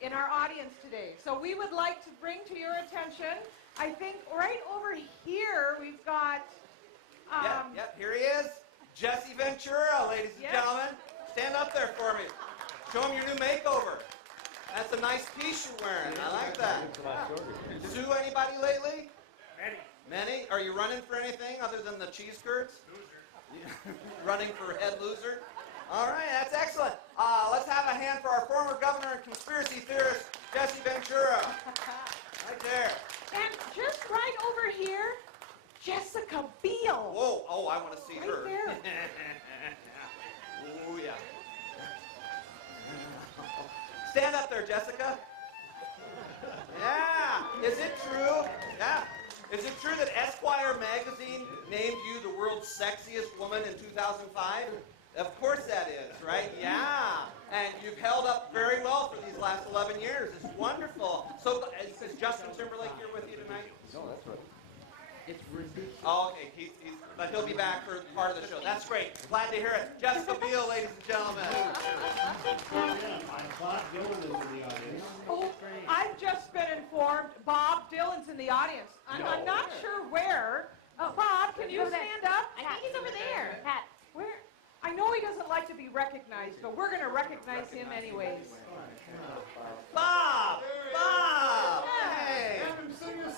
in our audience today. So we would like to bring to your attention, I think right over here we've got... Yep, here he is. Jesse Ventura, ladies and gentlemen. Stand up there for me. Show him your new makeover. That's a nice piece you're wearing. I like that. Sue anybody lately? Many. Are you running for anything other than the cheese curds? Loser. Running for head loser? All right, that's excellent. Let's have a hand for our former governor and conspiracy theorist, Jesse Ventura. Right there. And just right over here, Jessica Biel. Whoa, oh, I want to see her. Right there. Oh, yeah. Stand up there, Jessica. Yeah. Is it true? Yeah. Is it true that Esquire magazine named you the world's sexiest woman in 2005? Of course that is, right? Yeah. And you've held up very well for these last 11 years. It's wonderful. So, is Justin Timberlake here with you tonight? No, that's right. It's ridiculous. Oh, okay. But he'll be back for part of the show. That's great. Glad to hear it. Jessica Biel, ladies and gentlemen. Bob Dylan is in the audience. Oh, I've just been informed Bob Dylan's in the audience. I'm not sure where. Bob, can you stand up? I think he's over there. Pat, where? I know he doesn't like to be recognized, but we're going to recognize him anyways. Bob! Bob! Hey!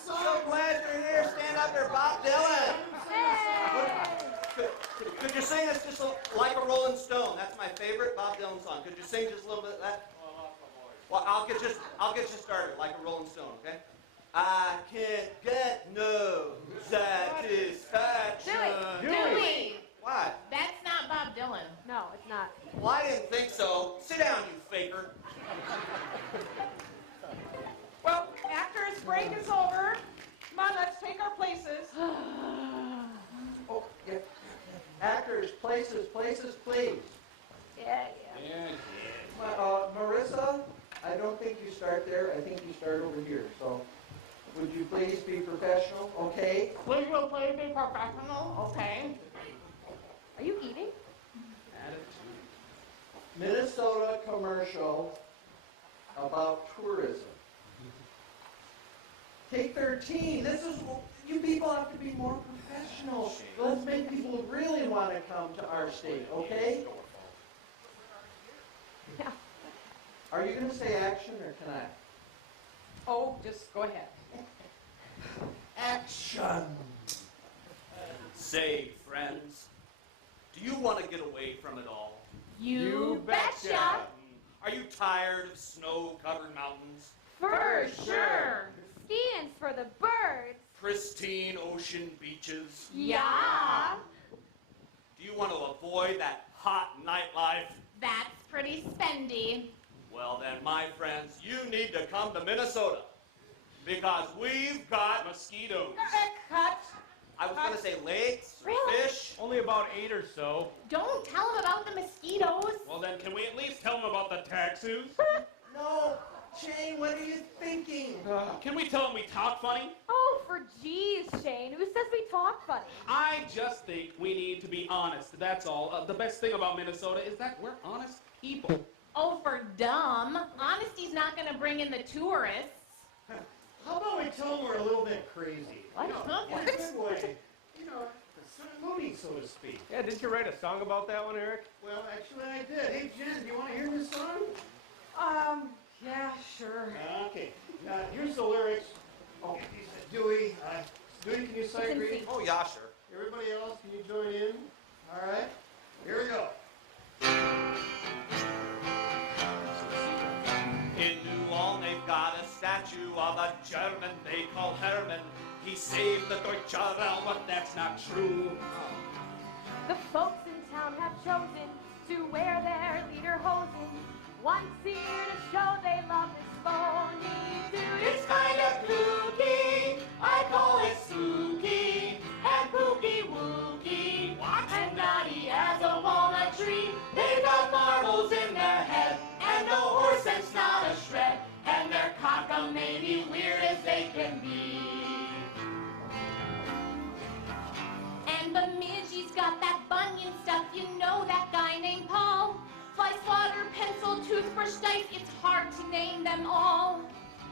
So glad you're here. Stand up there, Bob Dylan. Hey! Could you sing us just like a Rolling Stone? That's my favorite Bob Dylan song. Could you sing just a little bit of that? Well, I'll get you started like a Rolling Stone, okay? I can't get no satisfaction. Dewey! What? That's not Bob Dylan. No, it's not. Well, I didn't think so. Sit down, you faker. Well, after his break is over, come on, let's take our places. Oh, yeah. Actors, places, please. Yeah. Marissa, I don't think you start there. I think you start over here. So, would you please be professional? Okay. Will you please be professional? Okay. Are you eating? Minnesota commercial about tourism. Take 13. You people have to be more professional. Let's make people really want to come to our state, okay? Yeah. Are you going to say action or can I? Oh, just go ahead. Action! Say, friends, do you want to get away from it all? You betcha! Are you tired of snow-covered mountains, For sure. Skiing's for the birds. pristine ocean beaches? Yeah! Do you want to avoid that hot nightlife? That's pretty spendy. Well then, my friends, you need to come to Minnesota because we've got mosquitoes. Cut. I was going to say lakes, Really? fish. Only about 8 or so. Don't tell him about the mosquitoes. Well, then, can we at least tell him about the taxis? No, Shane, what are you thinking? Can we tell him we talk funny? Oh, for geez, Shane. Who says we talk funny? I just think we need to be honest, that's all. The best thing about Minnesota is that we're honest people. Oh, for dumb. Honesty's not gonna bring in the tourists. How about we tell him we're a little bit crazy? What? In a good way. You know, moody, so to speak. Yeah, didn't you write a song about that one, Eric? Well, actually I did. Hey, Jen, do you want to hear this song? Yeah, sure. Okay. Here's the lyrics. Oh, Dewey, can you sight read? Oh, yeah, sure. Everybody else, can you join in? All right. Here we go. In New Ulm, they've got a statue of a German they call Herman. He saved the Deutsche Realm, but that's not true. The folks in town have chosen to wear their lederhosen once a year to show they love this phony dude. It's kind of kooky, I call it spooky, and pooky wooky. And naughty as a walnut tree. They've got marbles in their head, and no horse sense, not a shred, and their cockamamie weird as they can be. And the midgie's got that bunion stuff, you know that guy named Paul. Fly swatter, pencil, toothbrush, dice, it's hard to them all.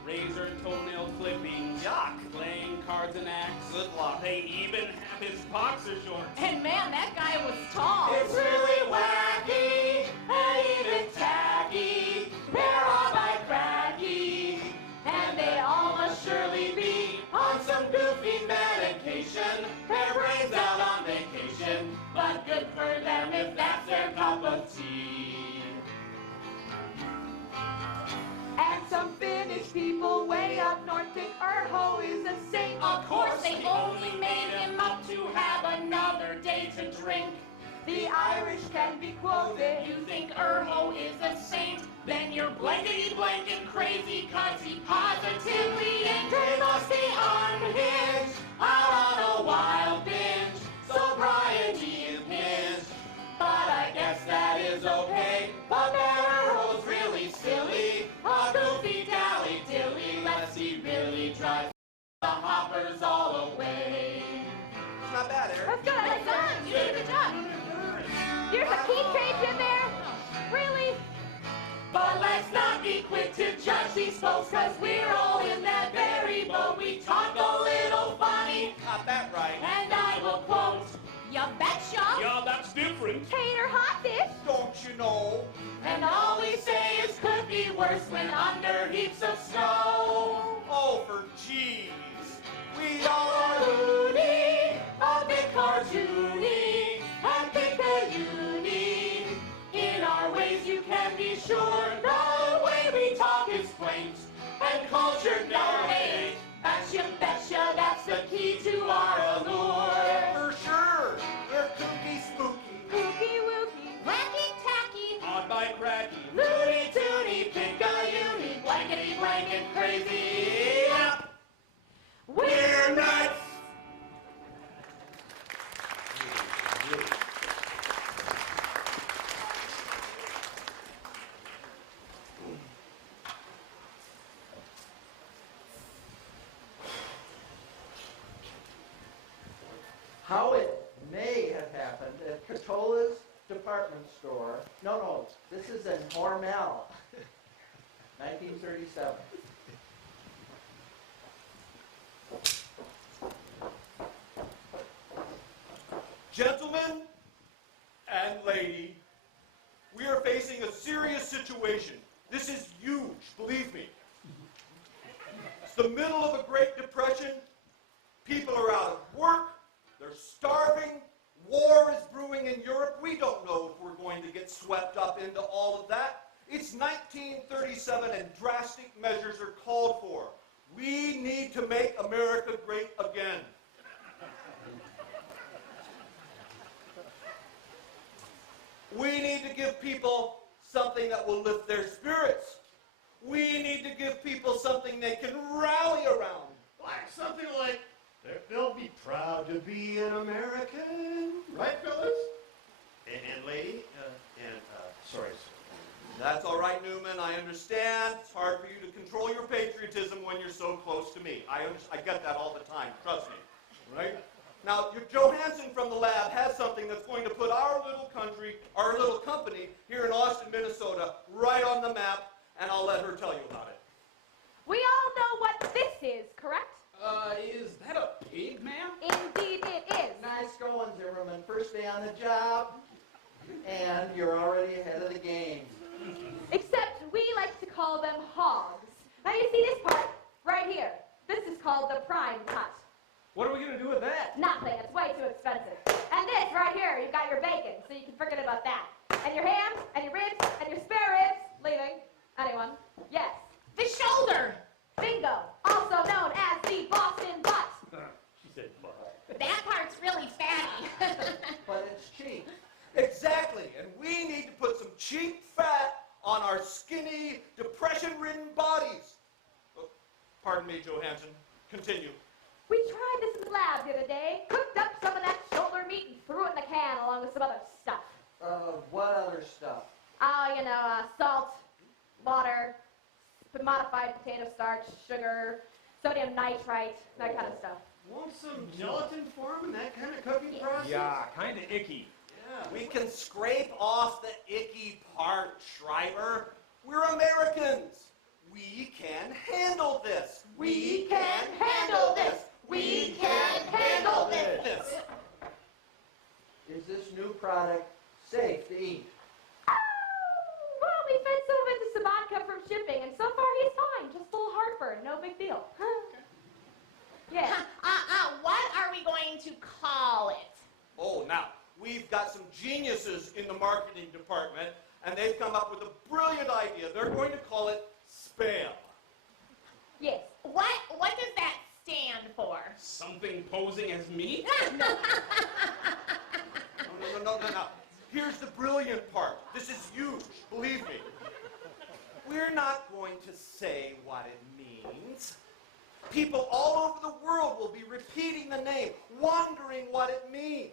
Razor toenail clippings. Yuck. Playing cards and axe. Good luck. They even have his boxer shorts. And man, that guy was tall. It's really wacky and even tacky. They're all by cracky, and they all must surely be on some goofy medication. Their brains out on vacation, but good for them if that's their cup of tea. And some Finnish people way up north think Urho is a saint. Of course, they only made him up to have another day to drink. The Irish can be quoted. You think Urho is a saint, then you're blankety blanket crazy, 'cause he positively ain't. They must be unhinged, out on a wild binge, so Brian-y impinged. But I guess that is okay, but Barrow's really silly, a goofy dally-dilly, lest he really drive the hoppers all away. It's not bad, Eric. That's good. Well done, you did a good job. There's a key change in there. Really? But let's not be quick to judge these folks, 'cause we're all in that very boat. We talk a little funny, Got that right. and I will quote, You betcha. Yeah, that's different. Tater hot dish. Don't you know? and all we say is could be worse when under heaps of snow. Oh, for jeez. We All are are loony, a bit cartoony, and think that you need. In our ways you can be sure, the way we talk is quaint, and cultured no hate. Betcha, that's the key to our allure. for sure. We're kooky spooky. Wookie wookie. Wacky tacky. Odd by cracky. Looney toony, pick-a-uni, blankety blanket crazy. Yep. We're nuts. How it may have happened at Catola's department store. No, this is in Hormel, 1937. Gentlemen and lady, we are facing a serious situation. This is huge, believe me. It's the middle of a Great Depression. People are out of work. They're starving. War is brewing in Europe. We don't know if we're going to get swept up into all of that. It's 1937 and drastic measures are called for. We need to make America great again. We need to give people something that will lift their spirits. We need to give people something they can rally around. Like something like, they'll be proud to be an American. Right, fellas? And lady? Sorry, sir. That's all right, Newman. I understand. It's hard for you to control your patriotism when you're so close to me. I get that all the time. Trust me. Right? Now, your Johansson from the lab has something that's going to put our little country, our little company here in Austin, Minnesota, right on the map, and I'll let her tell you about it. We all know what this is, correct? Is that a pig, ma'am? Indeed it is. Nice going, Zimmerman. First day on the job, and you're already ahead of the game. Except we like to call them hogs. Now you see this part, right here. This is called the prime cut. What are we going to do with that? Nothing, it's way too expensive. And this right here, you've got your bacon, so you can forget about that. And your ham, and your ribs, and your spare ribs. Leaving. Anyone? Yes. The shoulder. Bingo. Also known as the Boston butt. She said butt. That part's really fatty. But it's cheap. Exactly. And we need to put some cheap fat on our skinny, depression-ridden bodies. Oh, pardon me, Johansson. Continue. We tried this in the lab the other day, cooked up some of that shoulder meat and threw it in the can along with some other stuff. What other stuff? Oh, you know, salt, water, modified potato starch, sugar, sodium nitrite, that kind of stuff. Want some gelatin form and that kind of cooking process? Yeah, kind of icky. Yeah. We can scrape off the icky part, Schreiber. We're Americans. We new product safe to eat? Well, we fed some of it to Chataqua from shipping, and so far he's fine. Just a little heartburn, no big deal. Yeah. What are we going to call it? Oh, now, we've got some geniuses in the marketing department, and they've come up with a brilliant idea. They're going to call it Spam. Yes. What does that stand for? Something posing as me? No. Here's the brilliant part. This is huge, believe me. We're not going to say what it means. People all over the world will be repeating the name, wondering what it means.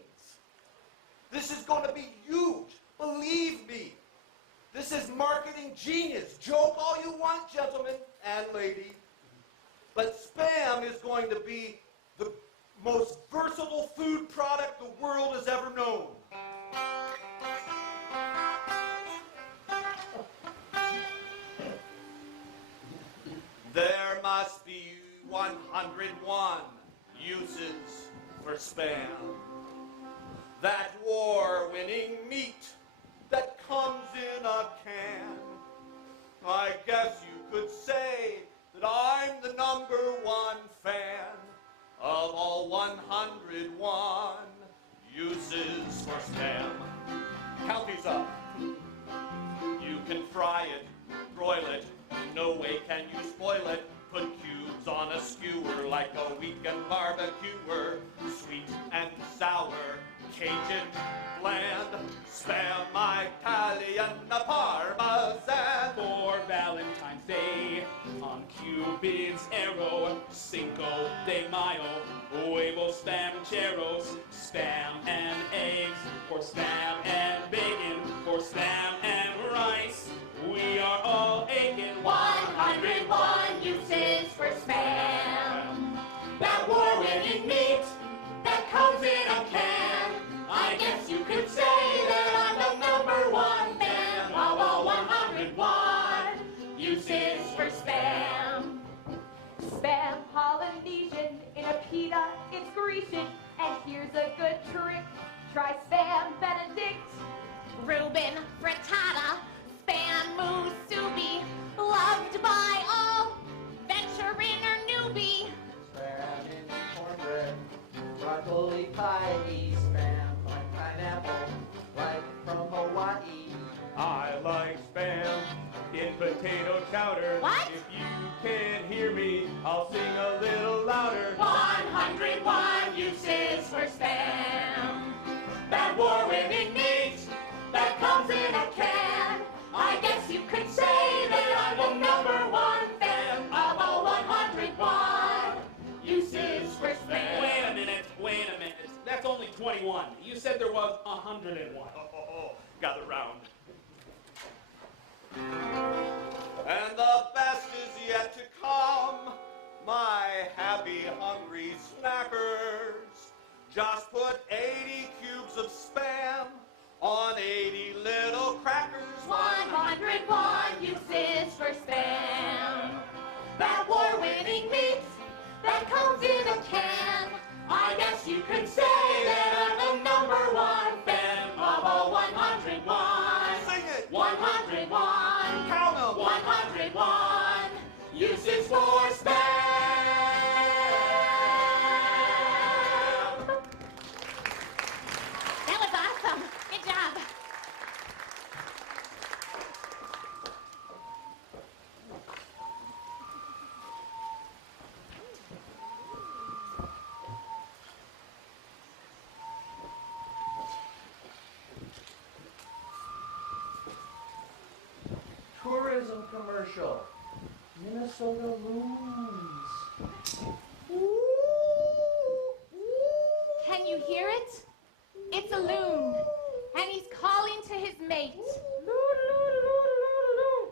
This is going to be huge, believe me. This is marketing genius. Joke all you want, gentlemen and lady. But Spam is going to be the most versatile food product the world has ever known. There must be 101 uses for Spam. That war-winning meat that comes in a can. I guess you could say that I'm the #1 fan of all 101 uses for Spam. Count these up. You can fry it, broil it, no way can you spoil it. Put cubes on a skewer like a weekend barbecuer. Sweet and sour, Cajun, bland, Spam, Italian, Parmesan. For Valentine's Day, on Cupid's arrow, Cinco de Mayo, huevo spamcheros, Spam and eggs, for Spam and bacon, for Spam and rice. We are all aching. 101 uses for Spam. That war-winning meat that comes in a can. I guess you could say that I'm the #1 fan of all 101 uses for Spam. Spam Polynesian, in a pita it's Grecian, and here's a good trick, try Spam Benedict. Reuben frittata, Spam musubi, loved by all, veteran or newbie. Spam in cornbread, broccoli pie, spam like pineapple, right from Hawaii. I like Spam in potato chowder. What? If you can't hear me, I'll sing a little louder. 101 uses for Spam. That war-winning meat that comes in a can. I guess you could say that I'm the #1 fan of all 101 uses for Spam. Wait a minute. That's only 21. You said there was 101. Gather round. And the best is yet to come, my happy, hungry snackers. Just put 80 cubes of Spam on 80 little crackers. 101 uses for Spam. That war-winning meat that comes in a can. I guess you could say that I'm the #1 fan of all 101. Sing it! 101. Count 'em! 101 uses for Spam. That was awesome. Good job. Tourism commercial. Minnesota loons. Can you hear it? It's a loon, and he's calling to his mate.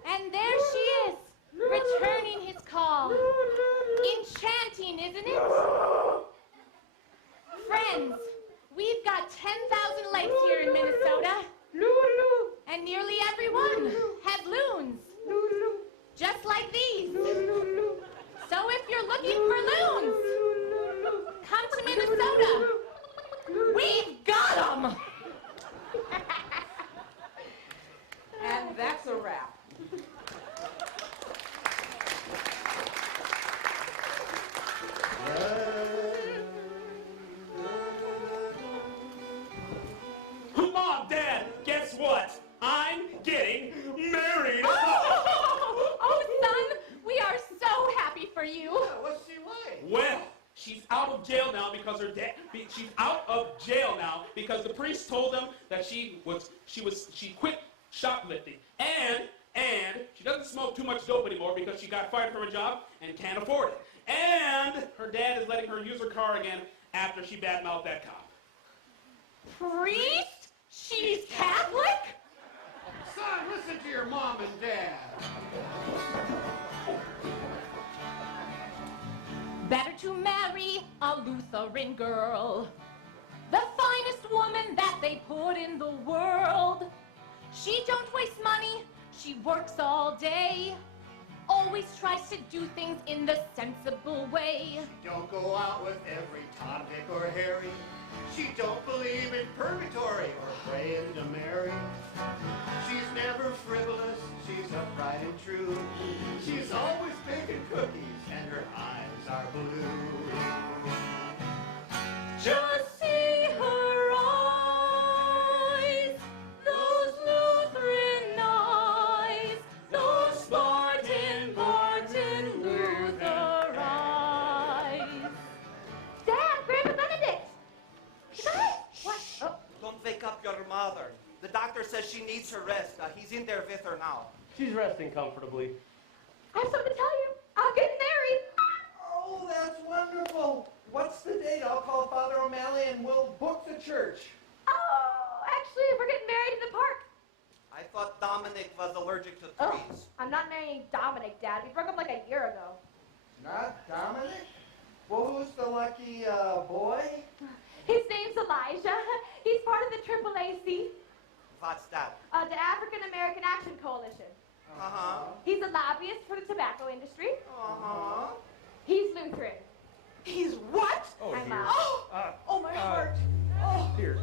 And there she is, returning his call. Enchanting, isn't it? Friends, we've got 10,000 lakes here in Minnesota, and nearly everyone has loons, just like these. So if you're looking for loons, come to Minnesota. We've got them. for you. Yeah, what's she like? Well, she's out of jail now because she's out of jail now because the priest told them that she quit shoplifting and she doesn't smoke too much dope anymore because she got fired from her job and can't afford it. And her dad is letting her use her car again after she badmouthed that cop. Priest? She's Catholic? Son, listen to your mom and dad. Better to marry a Lutheran girl, the finest woman that they put in the world. She don't waste money, she works all day, always tries to do things in the sensible way. She don't go out with every Tom, Dick, or Harry. She don't believe in purgatory or praying to Mary. She's never frivolous, she's upright and true. She's always baking cookies and her eyes are blue. Just see her eyes, those Lutheran eyes, those Spartan Luther eyes. Dad, Grandma Benedict! What? Oh. Don't wake up your mother. The doctor says she needs her rest. He's in there with her now. She's resting comfortably. I have something to tell you. I'm getting married. Oh, that's wonderful. What's the date? I'll call Father O'Malley and we'll book the church. Oh, actually, we're getting married in the park. I thought Dominic was allergic to Oh, trees. I'm not marrying Dominic, Dad. We broke up like a year ago. Not Dominic? Well, who's the lucky boy? His name's Elijah. He's part of the AAAC, What's that? the African American Action Coalition. Uh-huh. He's a lobbyist for the tobacco industry. Uh-huh. He's Lutheran. He's what? Oh, I'm dear. Oh, my heart. Oh. Here,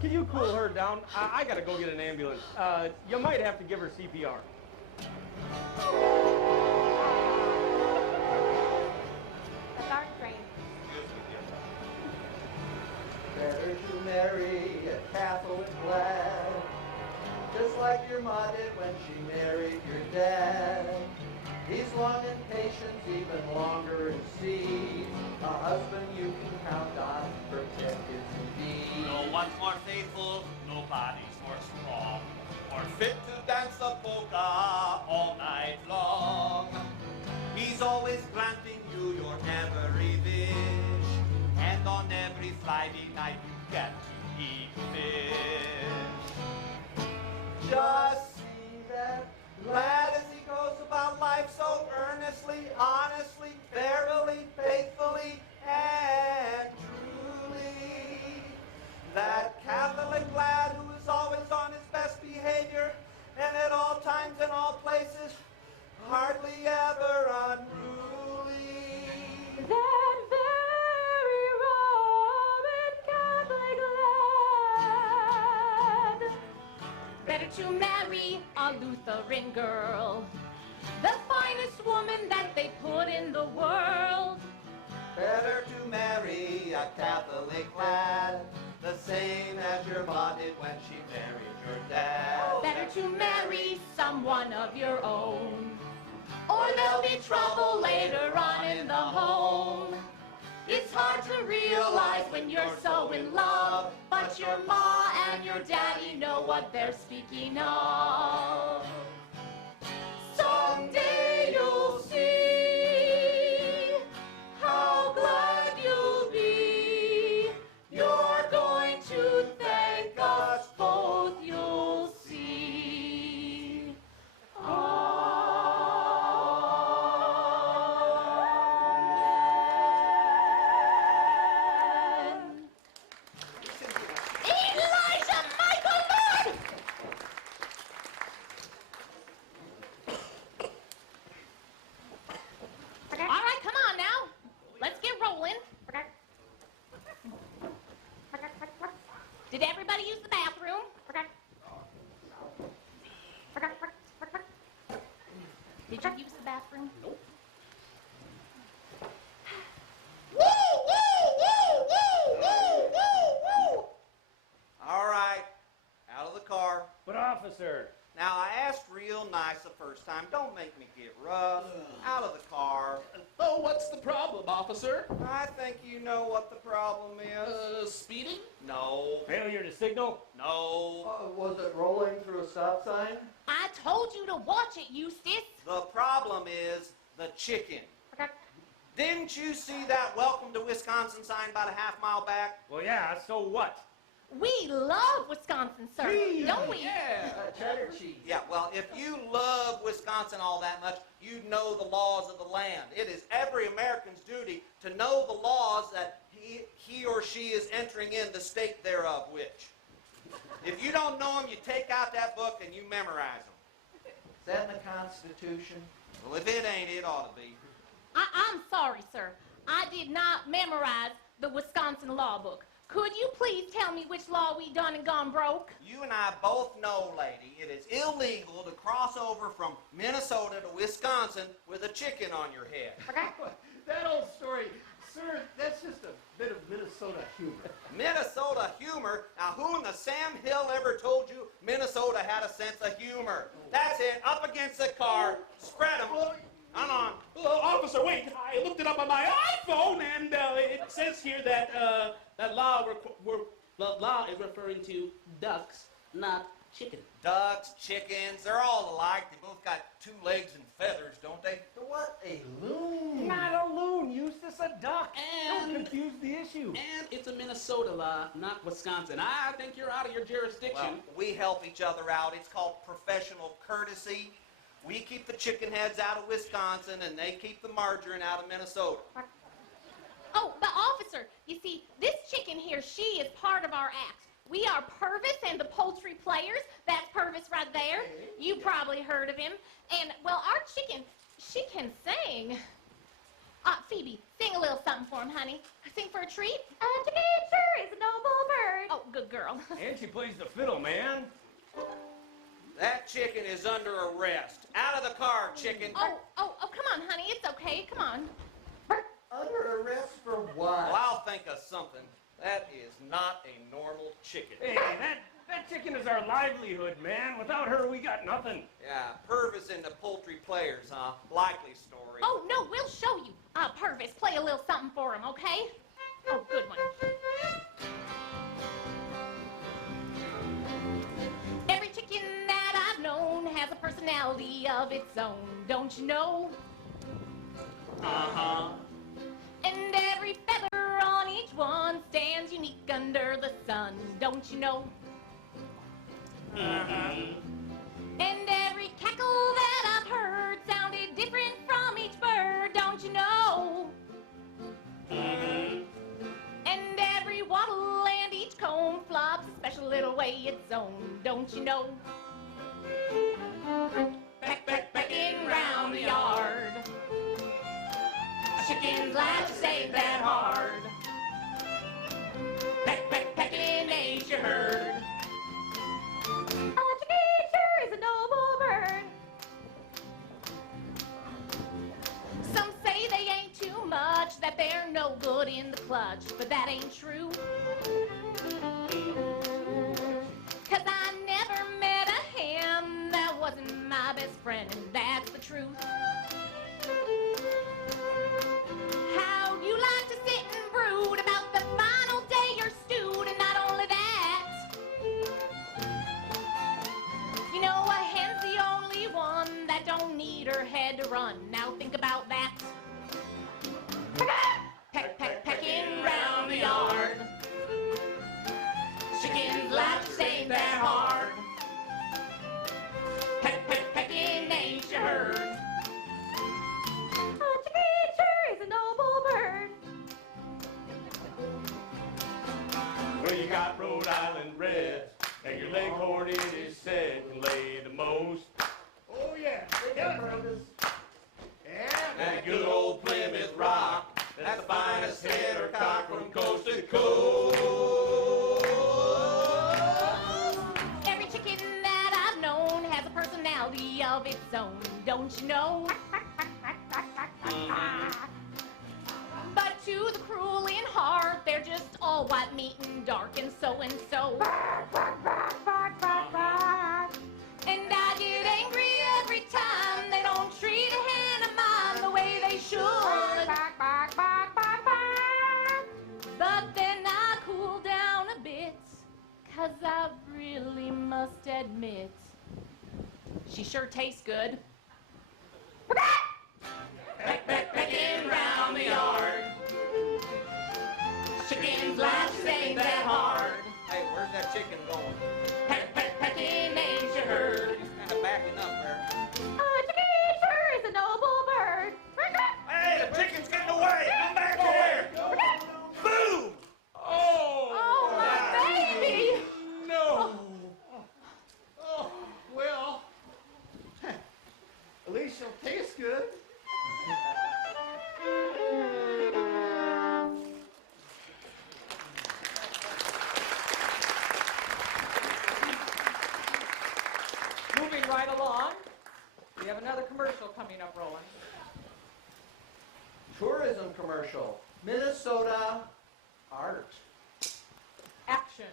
can you cool her down? I gotta go get an ambulance. You might have to give her CPR. That's our train. Better to marry a Catholic lad, just like your ma did when she married your dad. He's long in patience, even longer in seed. A husband you can count on, protect his indeed. No one's more faithful, nobody's more strong, or fit to dance the polka all night long. He's always granting you your every wish, and on every Friday night you get to eat fish. Just see that lad as he goes about life so earnestly, honestly, verily, faithfully, and truly. That Catholic lad who is always on his best behavior, and at all times and all places, hardly ever unruly. That very Roman Catholic lad. Better to marry a Lutheran girl, the finest woman that they put in the world. Better to marry a Catholic lad, the same as your ma did when she married your dad. Better to marry someone of your own, or there'll be trouble later on in the home. It's hard to realize when you're so in love, but your ma and your daddy know what they're speaking of. Someday you'll see how glad you'll be. You're going to thank us both, you'll see. Elijah Michael Lord! All right, come on now. Let's get rolling. Did everybody use the bathroom? Did you use the bathroom? Nope. All right, out of the car. But officer, Now, I asked real nice the first time. Don't make me get rough. Out of the car. officer. I think you know what the problem is. Speeding? No. Failure to signal? No. Was it rolling through a stop sign? I told you to watch it, Eustace. The problem is the chicken. Didn't you see that welcome to Wisconsin sign about a half-mile back? Well, yeah, so what? We love Wisconsin, sir, don't we? Yeah. Cheddar cheese. Yeah, well, if you love Wisconsin all that much, you'd know the laws of the land. It is every American's duty to know the laws that he or she is entering in the state thereof which. If you don't know them, you take out that book and you memorize them. Is that in the Constitution? Well, if it ain't, it ought to be. I'm sorry, sir. I did not memorize the Wisconsin law book. Could you please tell me which law we done and gone broke? You and I both know, lady, it is illegal to cross over from Minnesota to Wisconsin with a chicken on your head. That old story, sir, that's just a bit of Minnesota humor. Minnesota humor? Now, who in the Sam Hill ever told you Minnesota had a sense of humor? That's it. Up against the car. Spread them. Come on. Officer, wait. I looked it up on my iPhone, and it says here that that law is referring to ducks, not chicken. Ducks, chickens, they're all alike. They both got 2 legs and feathers, don't they? What a loon! Not a loon, Eustace, a duck. And- Don't confuse the issue. And it's a Minnesota law, not Wisconsin. I think you're out of your jurisdiction. Well, we help each other out. It's called professional courtesy. We keep the chicken heads out of Wisconsin, and they keep the margarine out of Minnesota. Oh, but officer, you see, this chicken here, she is part of our act. We are Purvis and the Poultry Players. That's Purvis right there. You probably heard of him. And, well, our chicken, she can sing. Phoebe, sing a little something for him, honey. Sing for a treat. A chicken sure is a noble bird. Oh, good girl. And she plays the fiddle, man. That chicken is under arrest. Out of the car, chicken. Oh, come on, honey. It's okay. Come on. Under arrest for Well, what? I'll think of something. That is not a normal chicken. Hey, that chicken is our livelihood, man. Without her, we got nothing. Yeah, Purvis and the Poultry Players, huh? Likely story. Oh, no, we'll show you. Purvis, play a little something for him, okay? Oh, good one. Every chicken that I've known has a personality of its own, don't you know? Uh-huh. And every feather on each one stands unique under the sun, don't you know? Mm-hmm. And every cackle that I've heard sounded different from each bird, don't you know? Mm-hmm. And every wattle and each comb flops a special little way its own, don't you know? Peck, peck, pecking round the yard. Chickens like to say that hard. Peck, peck, pecking ain't you heard? A chicken sure is a noble bird. Some say they ain't too much, that they're no good in the clutch, but that ain't true. 'Cause I never met a hen that wasn't my best friend, and that's the truth. How you like to sit and brood about the final day you're stewed, and not only that, you know a hen's the only one that don't need her head to run. Now think about that. Peck, peck, pecking round the yard. Chickens like to say that hard. Peck, peck, pecking ain't you heard? A chicken sure is a noble bird. Well, you got Rhode Island Reds, and your leghorn, it is said, can lay the most. Oh, yeah. Purvis. And a good old Plymouth Rock, that's the finest head or cock from coast to coast. Every chicken that I've known has a personality of its own, don't you know? But to the cruel in heart, they're just all white meat and dark and so and so. And I get angry every time they don't treat a hen of mine the way they should. admit, she sure tastes good. Pecking round the yard. Chickens last ain't that hard. Hey, where's that chicken going? Pecking ain't you heard? He's kind of backing up there. Chicken sure is a noble bird. Hey, the chicken's getting away! Come back here! Boom! Oh, my baby! No! Oh, well, at least she'll taste good. Moving right along, we have another commercial coming up, Roland. Tourism commercial. Minnesota art. Action.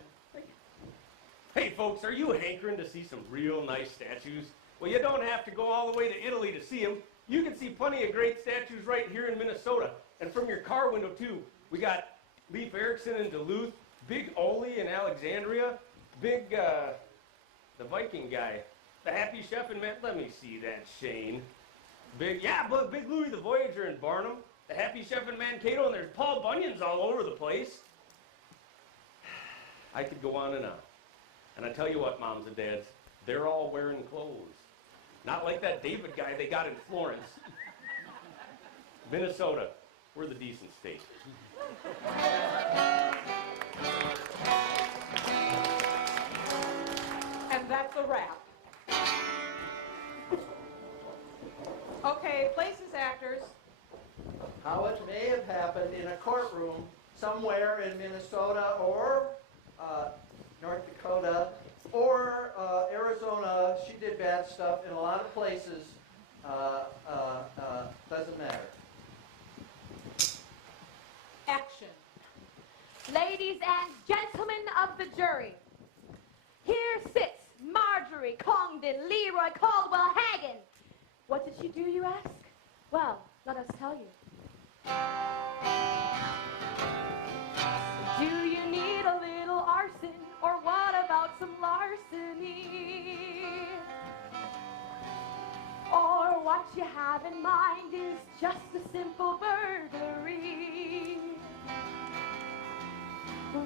Hey folks, are you hankering to see some real nice statues? Well, you don't have to go all the way to Italy to see them. You can see plenty of great statues right here in Minnesota. And from your car window too. We got Leif Erikson in Duluth, Big Ole in Alexandria, Big, the Viking guy, the Happy Chef in let me see that, Shane. Big Louis the Voyager in Barnum, the Happy Chef in Mankato, and there's Paul Bunyan's all over the place. I could go on and on. And I tell you what, moms and dads, they're all wearing clothes. Not like that David guy they got in Florence. Minnesota, we're the decent state. And that's a wrap. Okay, places, actors. How it may have happened in a courtroom somewhere in Minnesota or North Dakota or Arizona. She did bad stuff in a lot of places. Doesn't matter. Action. Ladies and gentlemen of the jury, here sits Marjorie Congdon Leroy Caldwell Hagen. What did she do, you ask? Well, let us tell you. Do you need a little arson, or what about some larceny? Or what you have in mind is just a simple burglary?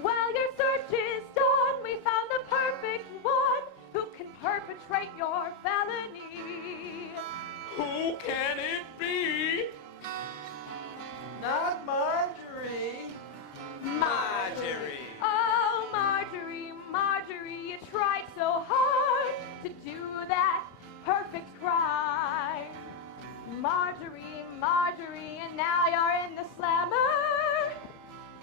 Well, your search is done. We found the perfect one who can perpetrate your felony. Who can it be? Not Marjorie. Marjorie. Oh, Marjorie, Marjorie, you tried so hard to do that perfect crime. Marjorie, Marjorie, and now you're in the slammer,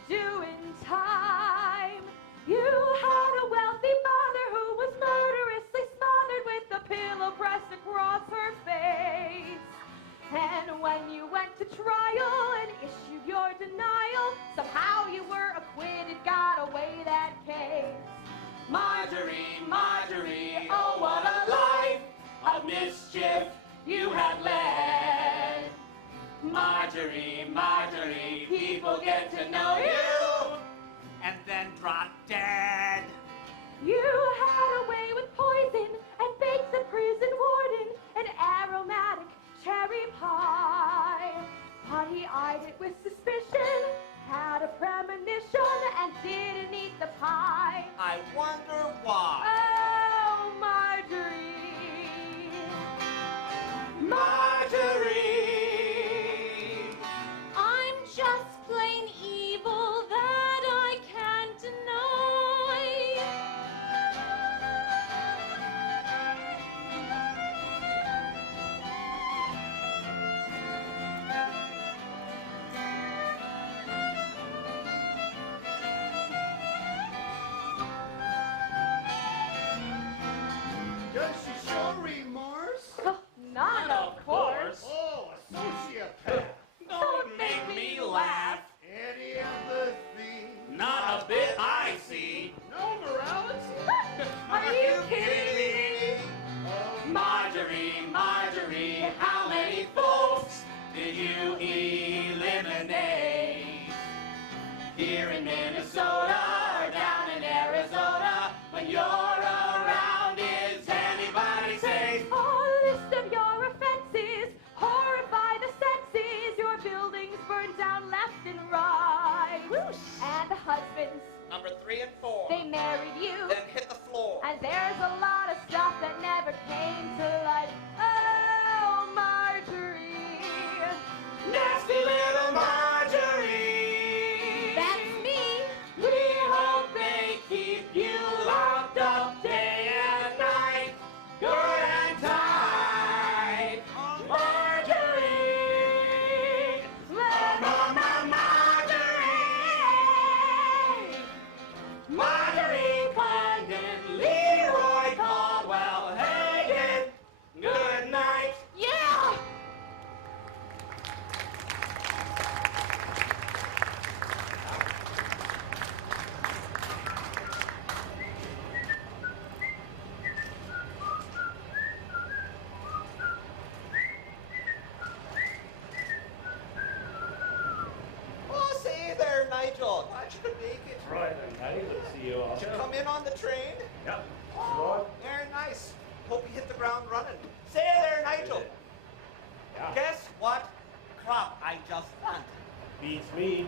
doing time. You had a wealthy mother who was murderously smothered with a pillow pressed across her face. And when you went to trial and issued your denial, somehow you were acquitted, got away that case. Marjorie, Marjorie, oh what a life of mischief you had led. Marjorie, Marjorie, people get to know you and then drop dead. You had a way with poison and baked the prison warden an aromatic cherry pie. But he eyed it with suspicion, had a premonition, and didn't eat the pie. I wonder why. Oh, Marjorie. Marjorie, I'm just plain evil that I can't deny. Does she show remorse? Oh, none, of course. Oh, a sociopath. don't make me laugh. Any empathy? Not a bit I see. No morality? Are you kidding me? Marjorie, Marjorie, how many folks did you eliminate? Here in Minnesota or down in Arizona, when you're around is Number 3 and 4. They married you. Then hit the floor. And there's a lot of stuff that never came to light. Oh, Marjorie. Nasty little Marjorie. That's me. We hope they keep you locked up day and night. Good and tight. Marjorie. Marjorie. Marjorie Condon, Leroy Caldwell Hagen. Good night. Yeah. Oh, say there, Nigel. Glad you could make it. Right then, Patty. Good to see you all. Did you come in on the train? Yep. Oh, very nice. Hope you hit the ground running. Say there, Nigel. Yeah. Guess what crop I just planted? Beats me.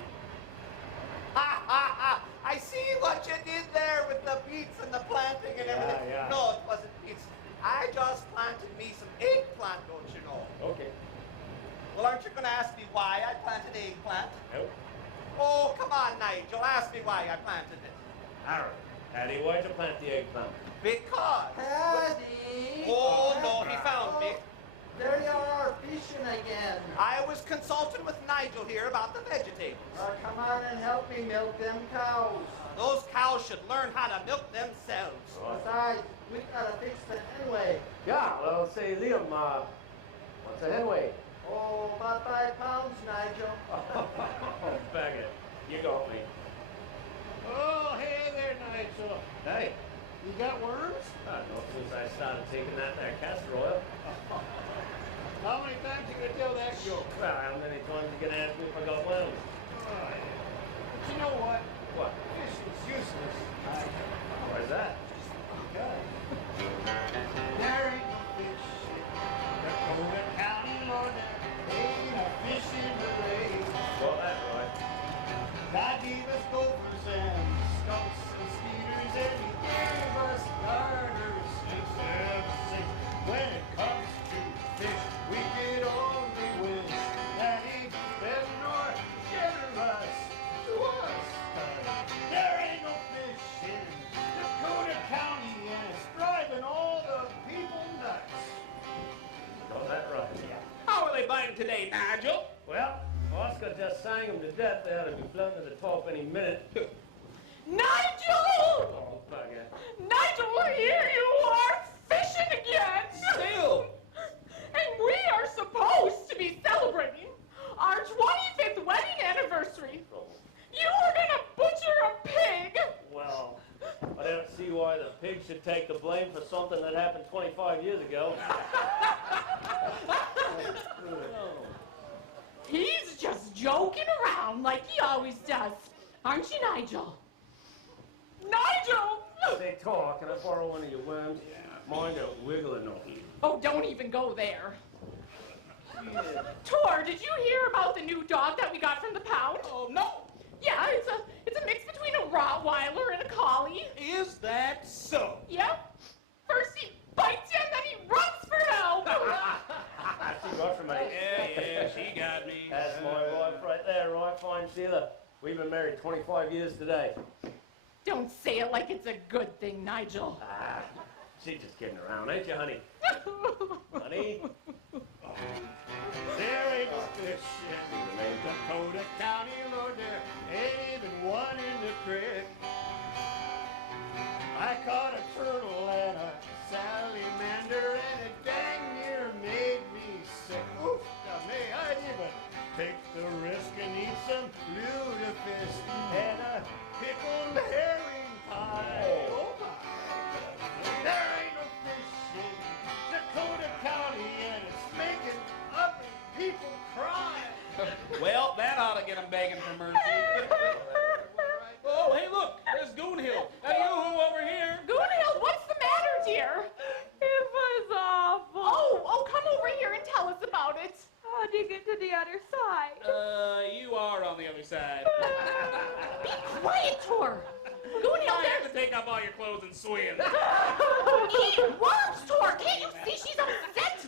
Ha ha ha! I see what you did there with the beets and the planting and everything. Yeah. No, it wasn't beets. I just planted me some eggplant, don't you know? Okay. Well, aren't you going to ask me why I planted eggplant? Nope. Oh, come on, Nigel. Ask me why I planted it. All right. Patty, why'd you plant the eggplant? Because. Paddy! Oh, no, he found me. There you are, fishing again. I was consulting with Nigel here about the vegetables. Come on and help me milk them cows. Those cows should learn how to milk themselves. Besides, we gotta fix the henway. Yeah, well, say, Liam, what's a henway? Oh, about 5 pounds, Nigel. Oh, bag it. You got me. Oh, hey there, Nigel. Hey. You got worms? I don't know, since I started taking that castor oil. How many times you gonna tell that joke? Well, how many times you gonna ask me if I got worms? But you know what? What? Fishing's useless. Why's that? There ain't no fish in Dakota County, Lord. There ain't no fish in the lake. Well, that's right. God gave us gophers and skunks and skeeters, and He gave us garters instead of sinks. When it comes to fish, we get only wish that He's better nor generous to us. There ain't no fish in Dakota County, and it's driving all the people nuts. Got that right. How are they biting today, Nigel? Well, Oscar just sang them to death. They ought to be floating to the top any minute. Nigel! Oh, bugger. Nigel, here you are, fishing again. Still. And we are supposed to be celebrating our 25th wedding anniversary. You were gonna butcher a pig. Well, I don't see why the pig should take the blame for something that happened 25 years ago. He's just joking around like he always does. Aren't you, Nigel? Nigel! Say, Tor, can I borrow one of your worms? Mine don't wiggle enough. Oh, don't even go there. Tor, did you hear about the new dog that we got from the pound? Oh, no. Yeah, it's a mix between a Rottweiler and a Collie. Is that so? Yep. First he bites you and then he runs for help. She got from me. Yeah, she got me. That's my wife right there, right? Fine, Sheila. We've been married 25 years today. Don't say it like it's a good thing, Nigel. She's just kidding around, ain't you, honey? Honey? There ain't no fish in Dakota County, Lord. There ain't even one in the creek. I caught a turtle and a salamander, and it dang near made me sick. Oof, now may I even take the risk and eat some lutefisk and a pickled herring pie. Oh my. There ain't no fish in Dakota County, and it's making ugly people cry. Well, that ought to get them begging for mercy. Oh, hey, look, there's Goonhill. Now, you over here. Goonhill, what's the matter, dear? It was awful. Oh, come over here and tell us about it. How do you get to the other side? You are on the other side. Be quiet, Tor. take off all your clothes and swim. Eat worms to her! Can't you see she's upset?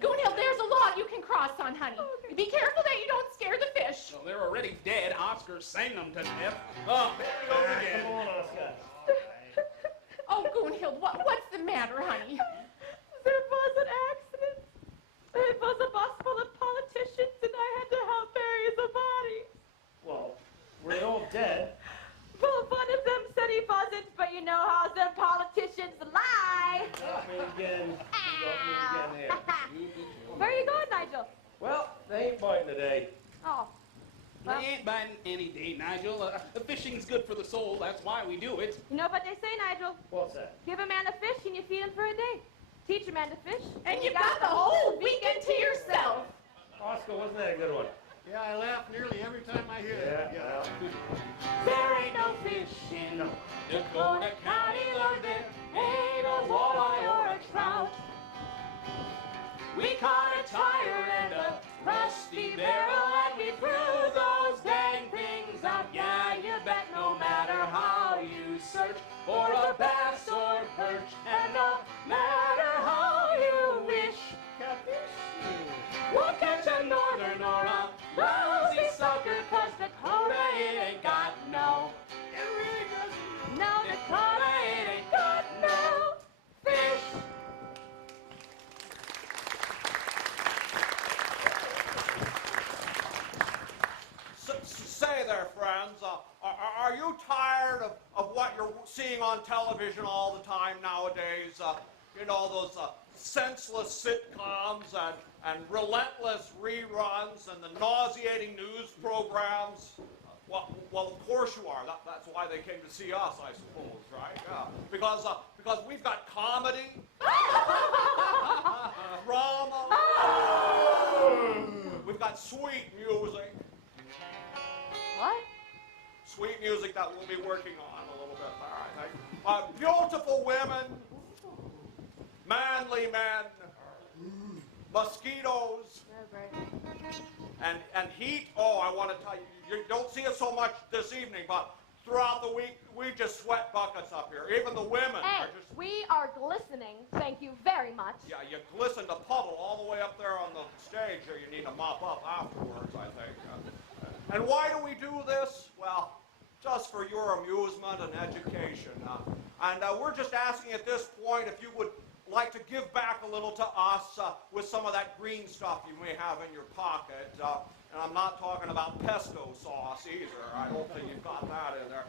Goonhill, there's a law you can cross on, honey. Okay. Be careful that you don't scare the fish. Well, they're already dead. Oscar sang them to death. Oh, there he goes again. Come on, Oscar. Oh, Goonhill, what's the matter, honey? There was an accident. It was a bus full of politicians, and I had to help bury the bodies. Well, were they all dead? Well, one of them said he wasn't, but you know how them politicians lie. Got me again. Got me again here. Where are you going, Nigel? Well, they ain't biting today. Oh. Well, They ain't biting any day, Nigel. Fishing's good for the soul. That's why we do it. you know what they say, Nigel? What's that? Give a man a fish and you feed him for a day. Teach a man to fish. And you've got the whole weekend to yourself. Oscar, wasn't that a good one? Yeah, I laugh nearly every time I hear it. well. There ain't no fish in Dakota County, Lord, there ain't a walleye or a trout. We caught a tire and a rusty barrel, and we threw those dang things out. Yeah, you bet, no matter how you search for a bass or perch, and no matter how you wish, we'll catch a northern or a rosy sucker, 'cause Dakota, it ain't got no. It really doesn't. No, Dakota, it ain't got no fish. Say there, friends, are you tired of what you're seeing on television all the time nowadays? You know, those senseless sitcoms and relentless reruns and the nauseating news programs? Well, of course you are. That's why they came to see us, I suppose, right? Yeah. Because we've got comedy, drama, we've got sweet music. What? Sweet music that we'll be working on a little bit there, I think. Beautiful women, manly men, mosquitoes, and heat. Oh, I want to tell you, you don't see it so much this evening, but throughout the week, we just sweat buckets up here. Even the women Hey, are just... we are glistening. Thank you very much. Yeah, you glisten to puddle all the way up there on the stage, or you need to mop up afterwards, I think. And why do we do this? Well, just for your amusement and education. And we're just asking at this point if you would like to give back a little to us with some of that green stuff you may have in your pocket. And I'm not talking about pesto sauce either. I don't think you've got that in there.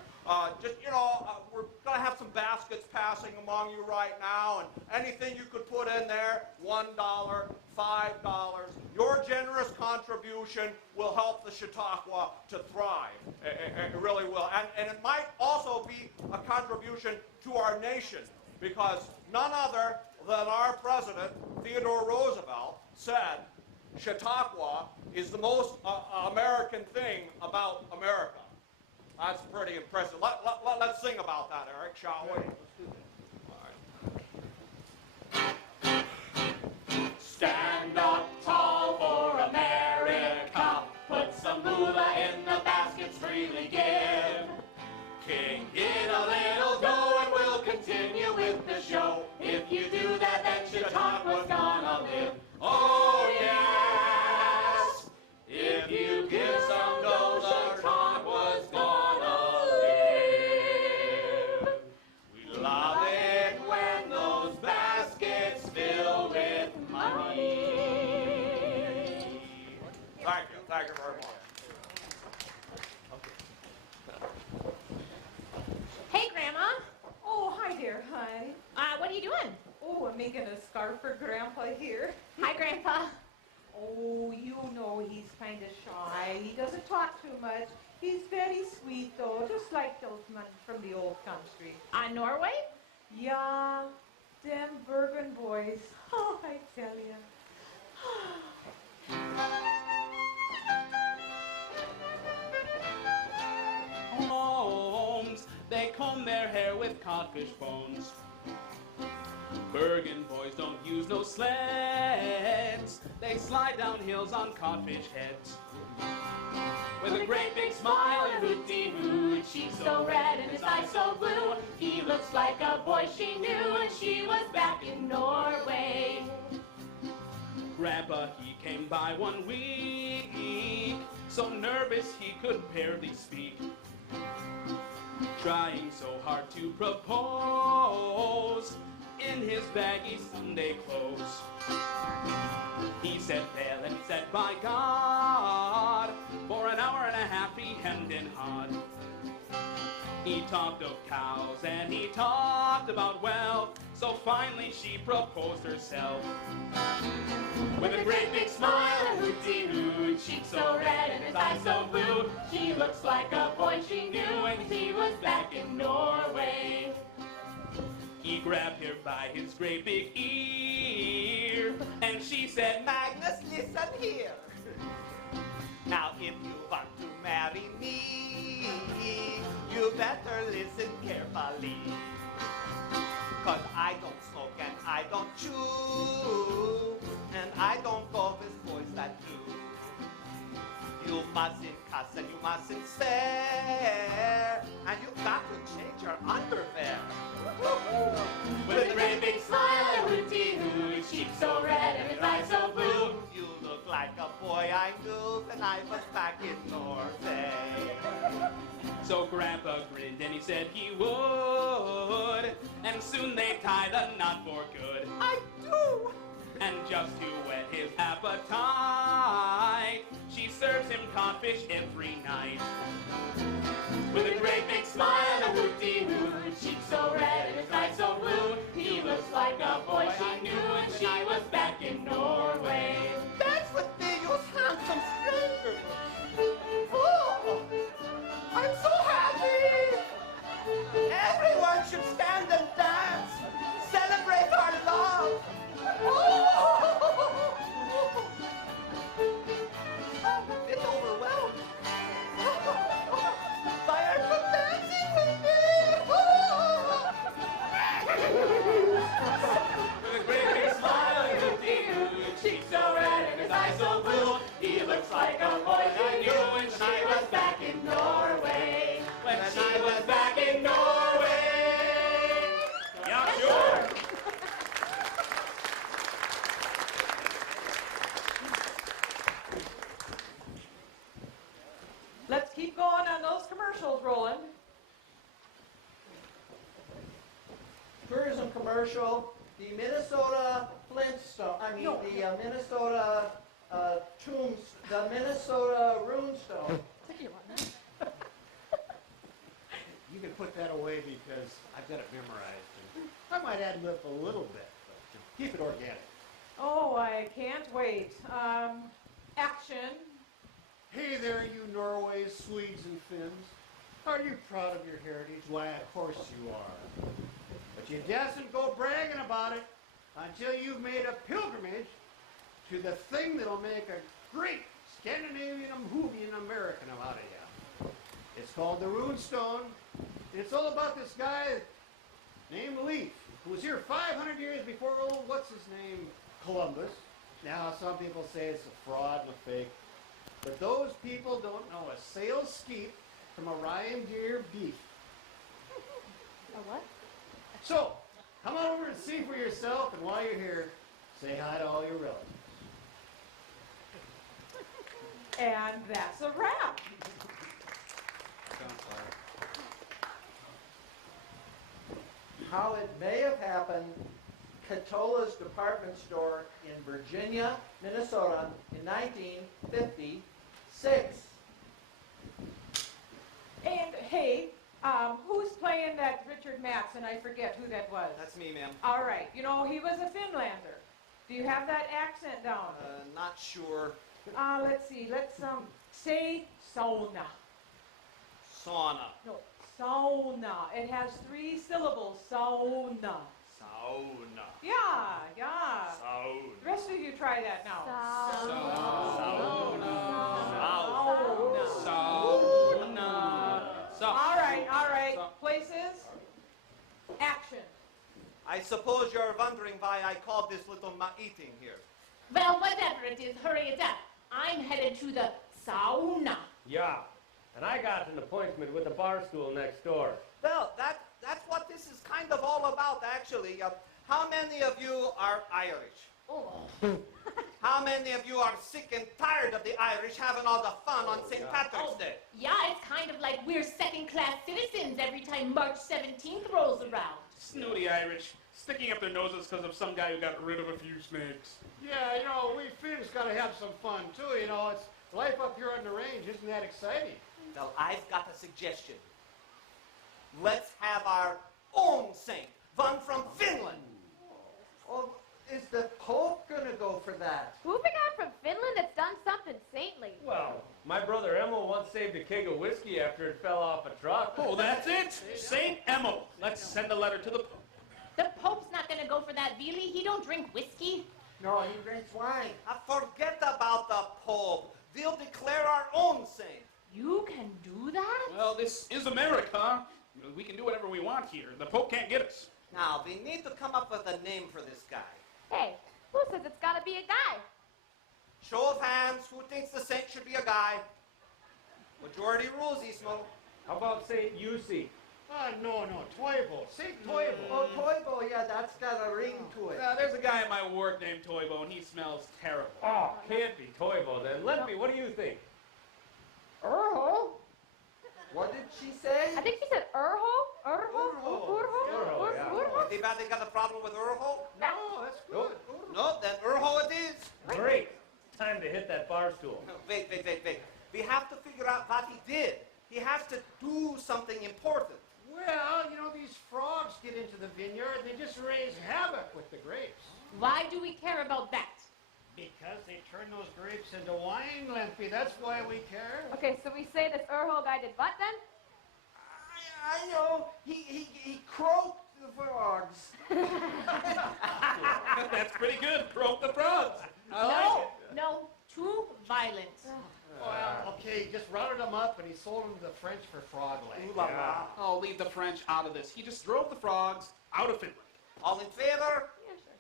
Just, you know, we're going to have some baskets passing among you right now, and anything you could put in there, $1, $5. Your generous contribution will help the Chataqua to thrive. It really will. And it might also be a contribution to our nation, because none other than our president, Theodore Roosevelt, said Chataqua is the most American thing about America. That's pretty impressive. Let's sing about that, Eric, shall we? Stand up tall for America. Put some moolah in the baskets, freely give. King, get a little dough and we'll continue with the show. If you do that, then Chataqua gonna live. Oh yes! If you give some dough, Chataqua gonna live. We love it when those baskets fill with money. Thank you very much. Hey, Grandma. Oh, hi there, hon. What are you doing? Oh, I'm making a scarf for Grandpa here. Hi, Grandpa. Oh, you know he's kind of shy. He doesn't talk too much. He's very sweet, though, just like those men from the old country. Norway? Yeah, them Bergen boys. Oh, I tell you. Homes, they comb their hair with codfish bones. Bergen boys don't use no sleds. They slide down hills on codfish heads. With a great big smile and hooty-hoo, cheeks so red and his eyes so blue, He looks like a boy she knew when she was back in Norway. Grandpa, he came by one week, so nervous he could barely speak. Trying so hard to propose in his baggy Sunday clothes. He said "Well," and said "By God," for an hour and a half he hemmed and hawed. He talked of cows and he talked about wealth, so finally she proposed herself. With a great big smile and hooty-hoo, cheeks so red and his eyes so blue, she looks like a boy she knew when he was back in Norway. He grabbed her by his great big ear, and she said, Magnus, listen here. Now, if you want to marry me, you better listen carefully. 'Cause I don't smoke and I don't chew, and I don't go with boys that do. You mustn't cuss and you mustn't swear, and you've got to change your underwear. With a great big smile and hooty-hoo, cheeks so red and his eyes so blue. You look like a boy I knew when I was back in Norway. So Grandpa grinned and he said he would, and soon they tied the knot for good. I do! And just to whet his appetite, she serves him codfish every night. With a great big smile and a hooty-hoo, cheeks so red and his eyes so blue, he looks like a boy she knew when she was back in Norway. That's what they use handsome strangers. Oh, I'm so happy! Everyone should stand and dance, celebrate our love. Oh! I'm a bit overwhelmed. Fire from dancing with me! With a great big smile and hooty-hoo, cheeks so red and his eyes so blue, he looks like a boy she knew when she was back in Norway. When she was back in Norway. Yeah, sure. Let's keep going on those commercials rolling. Tourism commercial, the Minnesota Flintstone, Minnesota the Minnesota Runestone. You can put that away because I've got it memorized. And I might add lip a little bit, but keep it organic. Oh, I can't wait. Action. Hey there, you Norways, Swedes, and Finns. Are you proud of your heritage? Why, of course you are. But you dasn't go bragging about it until you've made a pilgrimage to the thing that'll make a great Scandinavian American out of you. It's called the Runestone. It's all about this guy named Leif, who was here 500 years before old, what's his name, Columbus. Now, some people say it's a fraud and a fake, but those people don't know a sales skeet from a reindeer beef. A what? So, come on over and see for yourself, and while you're here, say hi to all your relatives. And that's a wrap. How it may have happened, Catola's department store in Virginia, Minnesota in 1956. And hey, who's playing that Richard Madsen? I forget who that was. That's me, ma'am. All right. You know, he was a Finlander. Do you have that accent down? Not sure. Let's see. Let's say sauna. Sauna. No, sauna. It has 3 syllables. Sauna. Sauna. Yeah, yeah. Sauna. The rest of you try that now. Sauna. All right. Places. Action. I suppose you're wondering why I called this little eating here. Well, whatever it is, hurry it up. I'm headed to the sauna. Yeah, and I got an appointment with the bar stool next door. Well, that's what this is kind of all about, actually. How many of you are Irish? Oh. How many of you are sick and tired of the Irish having all the fun on St. Patrick's Day? Yeah, it's kind of like we're second-class citizens every time March 17th rolls around. Snooty Irish, sticking up their noses because of some guy who got rid of a few snakes. Yeah, you know, we Finns gotta have some fun too, you know. It's life up here on the range isn't that exciting. Well, I've got a suggestion. Let's have our own saint, one from Finland. Oh, is the Pope gonna go for that? Who we got from Finland that's done something saintly? Well, my brother Emil once saved a keg of whiskey after it fell off a truck. Oh, that's it. Saint Emil. Let's send a letter to the Pope. The Pope's not gonna go for that, really. He don't drink whiskey. No, he drinks wine. Forget about the Pope. We'll declare our own saint. You can do that? Well, this is America. We can do whatever we want here. The Pope can't get us. Now, we need to come up with a name for this guy. Hey, who says it's gotta be a guy? Show of hands, who thinks the saint should be a guy? Majority rules, Ismo. How about St. Yusi? No, Toivo. St. Toivo. Oh, Toivo, yeah, that's got a ring to it. There's a guy at my work named Toivo, and he smells terrible. Oh, can't be Toivo then. Lempi, what do you think? Urho? What did she say? I think she said Urho? Urho? Urho, yeah. Anybody got a problem with Urho? No, that's good. No, then Urho it is. Great. Time to hit that bar stool. No, wait. We have to figure out what he did. He has to do something important. Well, you know, these frogs get into the vineyard and they just raise havoc with the grapes. Why do we care about that? Because they turn those grapes into wine, Lempy. That's why we care. Okay, so we say this Urho guy did what then? I know. He croaked the frogs. That's pretty good. Broke the frogs. I like it. No, too violent. Well, okay, just rounded them up and he sold them to the French for frog leg. Ooh la la. Oh, leave the French out of this. He just drove the frogs out of Finland. All in favor? Yeah, sure.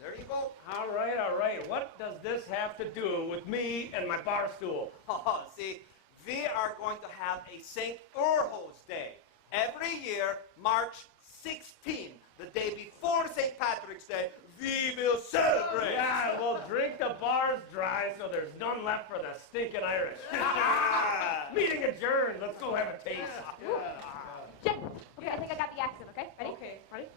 There you go. All right. What does this have to do with me and my bar stool? Oh, see, we are going to have a St. Urho's Day. Every year, March 16, the day before St. Patrick's Day, we will celebrate. Yeah, we'll drink the bars dry so there's none left for the stinking Irish. Meeting adjourned. Let's go have a taste. Check. Okay, I think I got the accent, okay? Ready? Okay. Ready?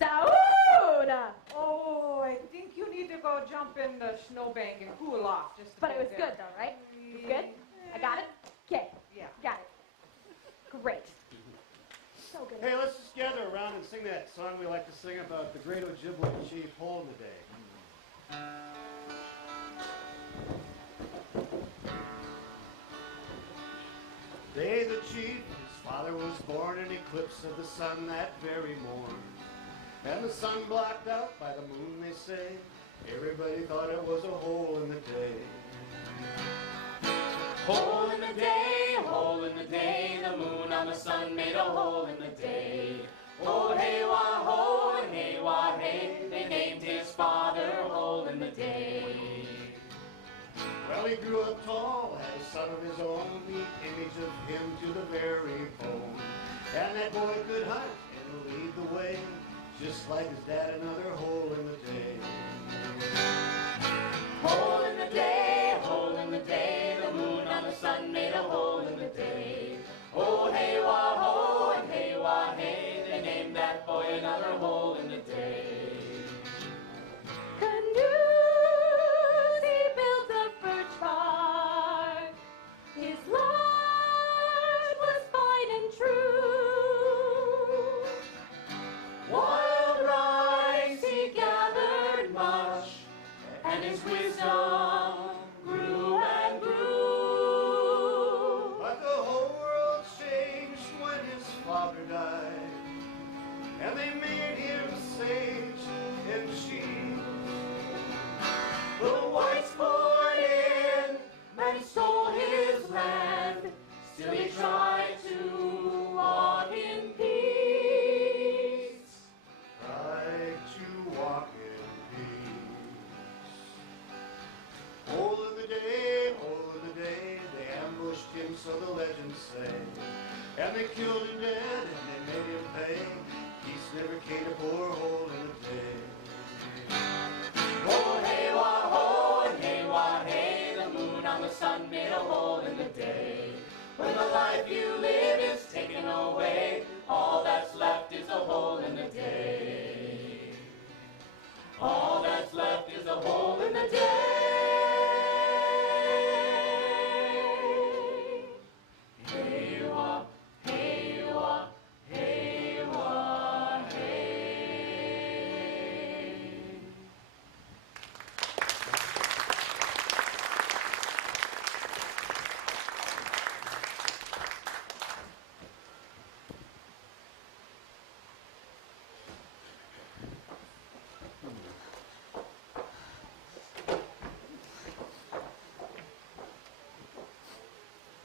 Saúde! Oh, I think you need to go jump in the snowbank and cool off just a But it bit was there. good though, right? It was good? I got it? Okay. Yeah. Got it. Great. So good. Hey, let's just gather around and sing that song we like to sing about the great Ojibwe chief hole in the day. Day the chief, his father was born, an eclipse of the sun that very morn. And the sun blocked out by the moon, they say. Everybody thought it was a hole in the day. Hole in the day, the moon on the sun made a hole in the day. Oh, hey, wah, ho, and hey, wah, hey, they named his father Hole in the Day. Well, he grew up tall, had a son of his own, the image of him to the very bone. And that boy could hunt and lead the way, just like his dad, another hole in the day. Hole in the day, the moon on the sun made a hole in the day. Oh, hey, wah, ho, and hey, wah, hey, they named that boy another hole in the day. Canoes, he built a birch bark. His life was fine and true. Wild rice he gathered much, and his wisdom grew and grew. But the whole world changed when his father died, and they made him sage and chief. The whites poured in, many stole his land, still he tried to walk in peace. Tried to walk in peace. Hole in the day, they ambushed him, so the legends say. And they killed him dead and they made him pay. He's never came a poor hole in a day. Oh, hey, wah, ho, and hey, wah, hey, the moon on the sun made a hole in the day. When the life you live is taken away, all that's left is a hole in the day. All that's left is a hole in the day. Hey, wah, hey, wah, hey, wah, hey.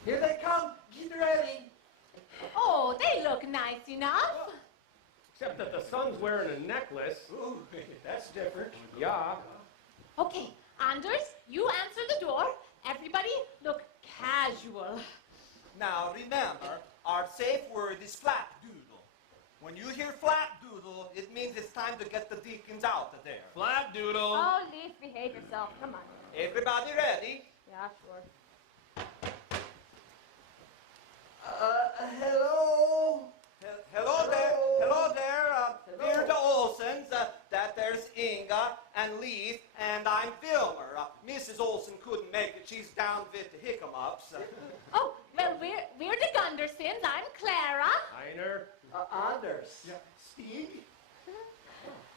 Here they come. Get ready. Oh, they look nice enough. Except that the son's wearing a necklace. Ooh, that's different. Yeah. Okay, Anders, you answer the door. Everybody look casual. Now remember, our safe word is flapdoodle. When you hear flapdoodle, it means it's time to get the deacons out of there. Flapdoodle. Oh, Leaf, behave yourself. Come on. Everybody ready? Yeah, sure. Hello? Hello there, we're the Olsons. That there's Inga and Leaf, and I'm Vilmer. Mrs. Olson couldn't make it. She's down with the hiccups. Oh, well, we're the Gundersons. I'm Clara. Einer. Anders. Yeah, Steve?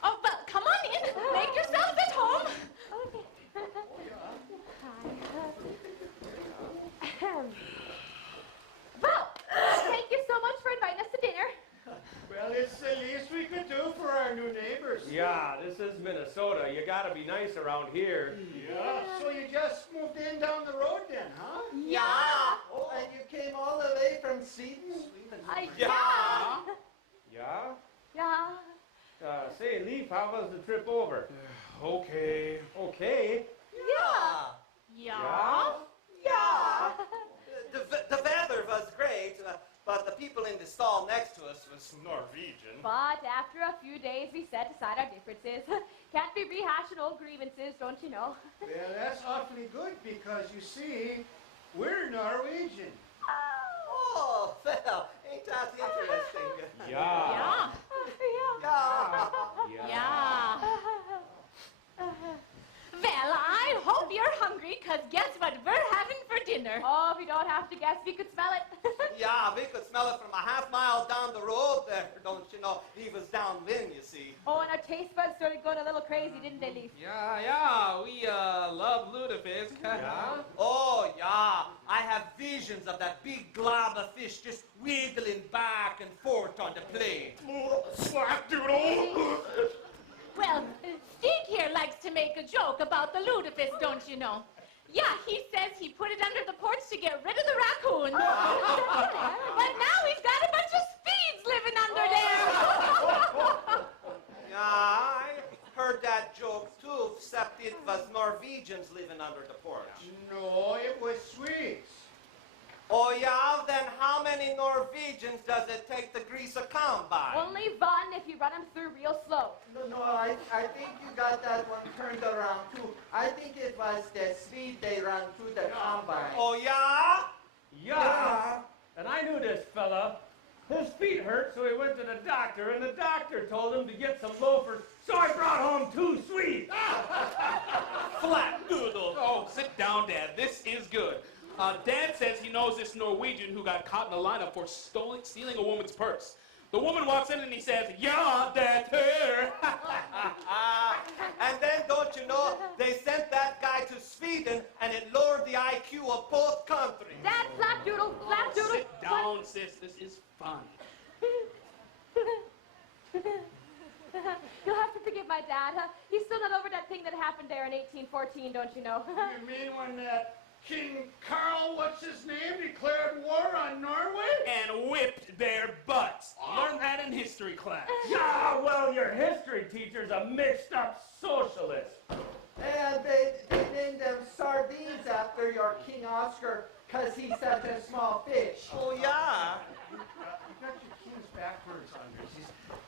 Oh, well, come on in. Make yourselves at home. Well, thank you so much for inviting us to dinner. Well, it's the least we could do for our new neighbors. Yeah, this is Minnesota. You gotta be nice around here. Yeah, so you just moved in down the road then, huh? Yeah. Oh, and you came all the way from Sweden? Yeah. Yeah? Yeah. Say, Leaf, how was the trip over? Okay. Okay. Yeah. Yeah? Yeah. The weather was great, but the people in the stall next to us was Norwegian. But after a few days, we set aside our differences. Can't be rehashing old grievances, don't you know? Well, that's awfully good because, you see, we're Norwegian. Oh, well, ain't that interesting? Yeah. Yeah. Yeah. Yeah. Well, I hope you're hungry, because guess what we're having for dinner? Oh, we don't have to guess. We could smell it. Yeah, we could smell it from a half mile down the road there, don't you know? He was downwind, you see. Oh, and our taste buds started going a little crazy, didn't they, Leaf? Yeah, we love lutefisk. Yeah? Oh, yeah. I have visions of that big glob of fish just wiggling back and forth on the plate. Flapdoodle. Well, Steve here likes to make a joke about the lutefisk, don't you know? Yeah, he says he put it under the porch to get rid of the raccoon. But now he's got a bunch of Speeds living under there. Yeah, I heard that joke too, except it was Norwegians living under the porch. No, it was Swedes. Oh, yeah? Then how many Norwegians does it take to grease a combine? Only one if you run them through real slow. No, I think you got that one turned around too. I think it was the speed they ran through the combine. Oh, yeah? Yeah. And I knew this fella. His feet hurt, so he went to the doctor, and the doctor told him to get some loafers, so I brought home 2 Swedes. Flapdoodle. Oh, sit down, Dad. This is good. Dad says he knows this Norwegian who got caught in a lineup for stealing a woman's purse. The woman walks in and he says, "Yeah, that's her." And then, don't you know, they sent that guy to Sweden, and it lowered the IQ of both countries. Dad, Flapdoodle, Flapdoodle. Sit down, sis. This is fun. You'll have to forgive my dad, huh? He's still not over that thing that happened there in 1814, don't you know? You mean when that King Carl, what's his name, declared war on Norway? And whipped their butts. Learn that in history class. Yeah, well, your history teacher's a mixed-up socialist. And they named them sardines after after your King Oscar because he's such a small fish. Oh, yeah. You got your kings backwards, Andres.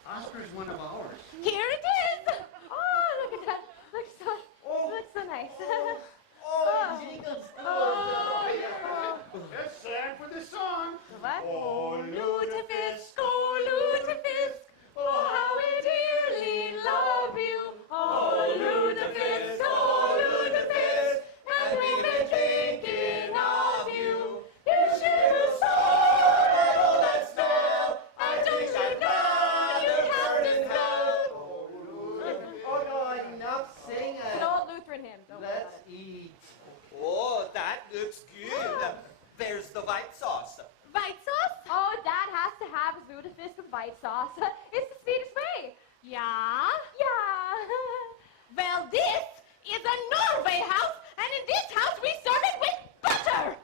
Oscar's one of ours. Here it is. Oh, look at that. Looks so nice. Jingles. It's time for the song. What? Oh, Lutefisk, oh, Lutefisk, oh, how we dearly love you. Oh, Lutefisk, and we've been thinking of you. You should so little and smell, and don't you know you cast a spell? Oh, no, enough singing. An old Lutheran hymn, don't worry Let's about it. eat. Oh, that looks good. There's the white sauce. White sauce? Oh, Dad has to have his lutefisk with white sauce. It's the Swedish way. Yeah? Yeah. Well, this is a Norway house, and in this house we serve it with butter.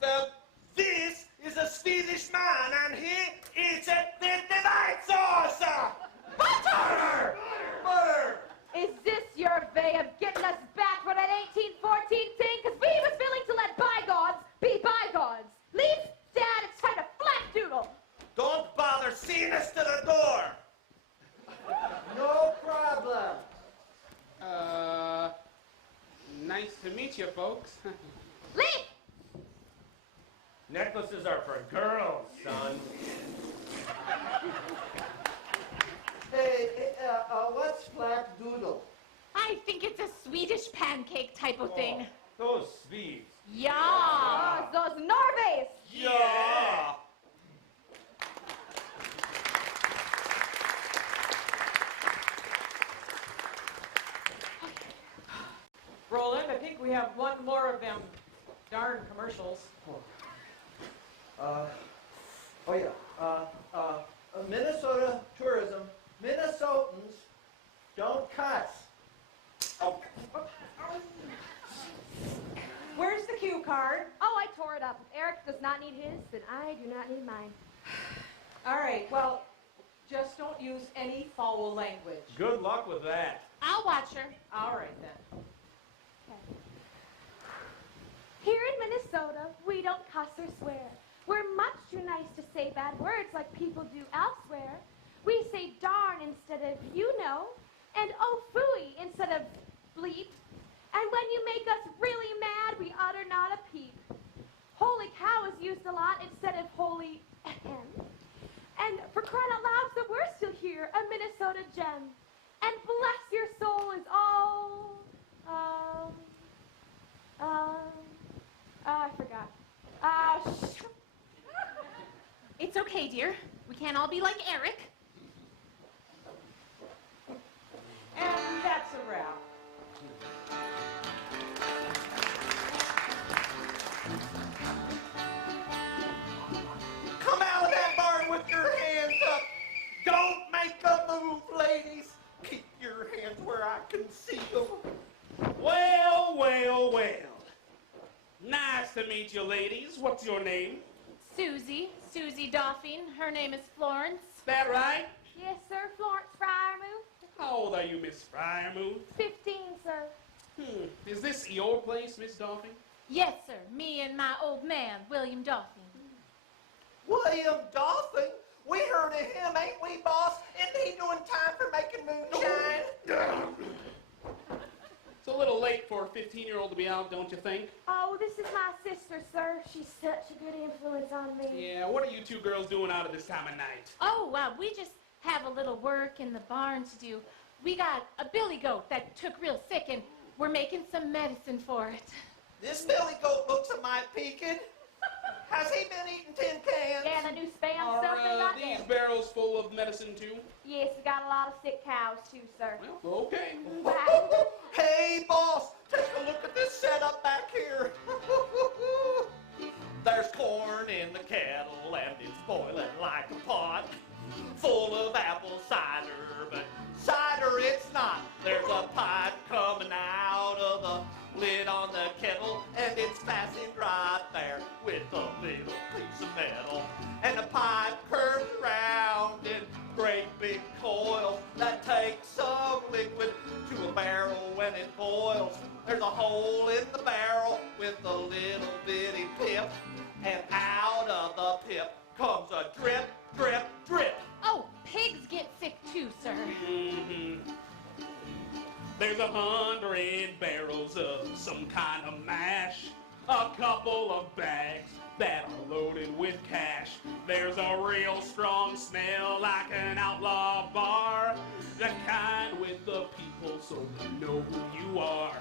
Well, this is a Swedish man, and he eats it with the white sauce. Butter! Butter! Is this your way of getting us back for that 1814 thing? Because we was willing to let bygones be bygones. Leave, Dad, it's time to flat doodle. Don't bother seeing us to the door. No problem. Nice to meet you, folks. Leave! Necklaces are for girls, son. Hey, what's flat doodle? I think it's a Swedish pancake type of thing. Those Swedes. Yeah, those Norways. Yeah. Roland, I think we have one more of them darn commercials. Minnesota tourism. Minnesotans don't cuss. Where's the cue card? Oh, I tore it up. If Eric does not need his, then I do not need mine. All right, well, just don't use any foul language. Good luck with that. I'll watch her. All right, then. Here in Minnesota, we don't cuss or swear. We're much too nice to say bad words like people do elsewhere. We say darn instead of you know, and oh phooey instead of bleep. And when you make us really mad, we utter not a peep. Holy cow is used a lot instead of holy ahem. And for crying out loud, so we're still here, a Minnesota gem. And bless your soul is all, I forgot. It's okay, dear. We can't all be like Eric. And that's a wrap. Come out of that barn with your hands up. Don't make a move, ladies. Keep your hands where I can see them. Well, well, well. Nice to meet you, ladies. What's your name? Susie Doffing. Her name is Florence. That right? Yes, sir. Florence Fryermuth. How old are you, Miss Fryermuth? 15, sir. Is this your place, Miss Doffing? Yes, sir. Me and my old man, William Doffing. William Dolphin? We heard of him, ain't we, boss? Isn't he doing time for making moonshine? It's a little late for a 15-year-old to be out, don't you think? Oh, this is my sister, sir. She's such a good influence on me. Yeah, what are you two girls doing out at this time of night? Oh, we just have a little work in the barn to do. We got a billy goat that took real sick, and we're making some medicine for it. This billy goat looks a mite peaked. Has he been eating tin cans? Yeah, the new spam Are stuff they got these there. barrels full of medicine, too? Yes, we got a lot of sick cows, too, sir. Well, okay. Hey, boss, take a look at this setup back here. There's corn in the kettle and it's boiling like a pot, full of apple cider, but cider it's not. There's a pipe coming out of the lid on the kettle, and it's fastened right there with a little piece of metal. And the pipe curves around in great big coils that take some liquid to a barrel when it boils. There's a hole in the barrel with and out of the pip comes a drip, drip, drip. Oh, pigs get sick too, sir. There's 100 barrels of some kind of mash, a couple of bags that are loaded with cash. There's a real strong smell like an outlaw bar, the kind with the people so they know who you are.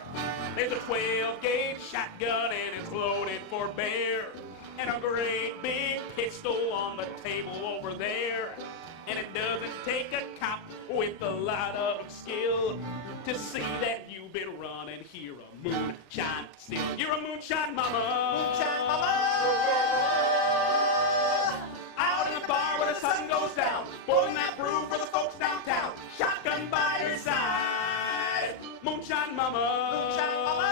There's a 12-gauge shotgun and it's loaded for bear, and a great big pistol on the table over there. And it doesn't take a cop with a lot of skill to see that you've been running here a moonshine still. You're a moonshine mama. Moonshine mama. Out in the bar where the sun goes down, blowing that brew for the folks downtown. Shotgun by your side. Moonshine mama. Moonshine mama.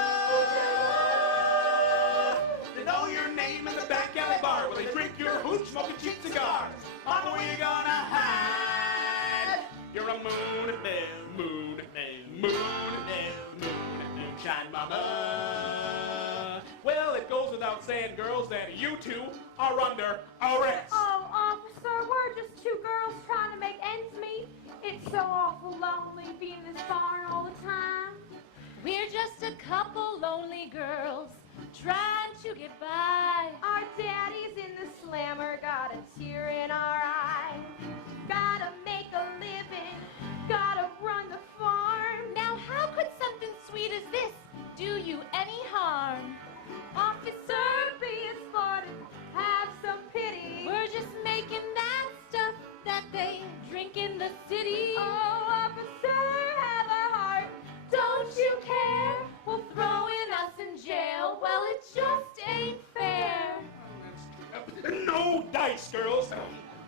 They know your name in the back alley bar where they drink your hooch, smoking cheap cigars. Mama, where you gonna hide? You're a moonshine mama. Well, it goes without saying, girls, that you two are under arrest. Oh, officer, we're just two girls trying to make ends meet. It's so awful lonely being in this barn all the time. We're just a couple lonely girls trying to get by. Our daddy's in the slammer, got a tear in our eye. Gotta make a living, gotta run the farm. Now how could something sweet as this do you any harm? Officer, be a sport, have some pity. We're just making that stuff that they drink in the city. Oh, officer, have a heart, don't you care? Well, throwing us in jail, well, it just ain't fair. No dice, girls.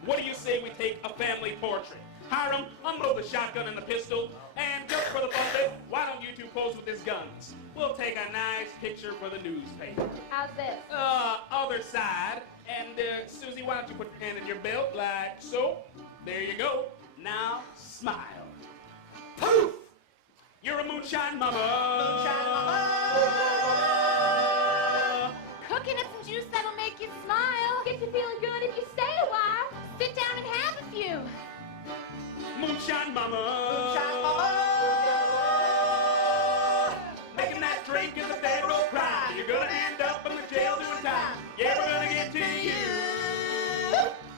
What do you say we take a family portrait? Hiram, unload the shotgun and the pistol, and just for the fun of it, why don't you two pose with these guns? We'll take a nice picture for the newspaper. How's this? Other side. And, Susie, why don't you put your hand in your belt like so? There you go. Now, smile. Poof! You're a moonshine mama. Moonshine mama. Cooking up some juice that'll make you smile. Get you feeling good if you stay a while. Sit down and have a few. Moonshine mama. Moonshine mama. Making that drink is a federal crime. You're gonna end up in the jail doing time. Yeah, we're gonna get to you.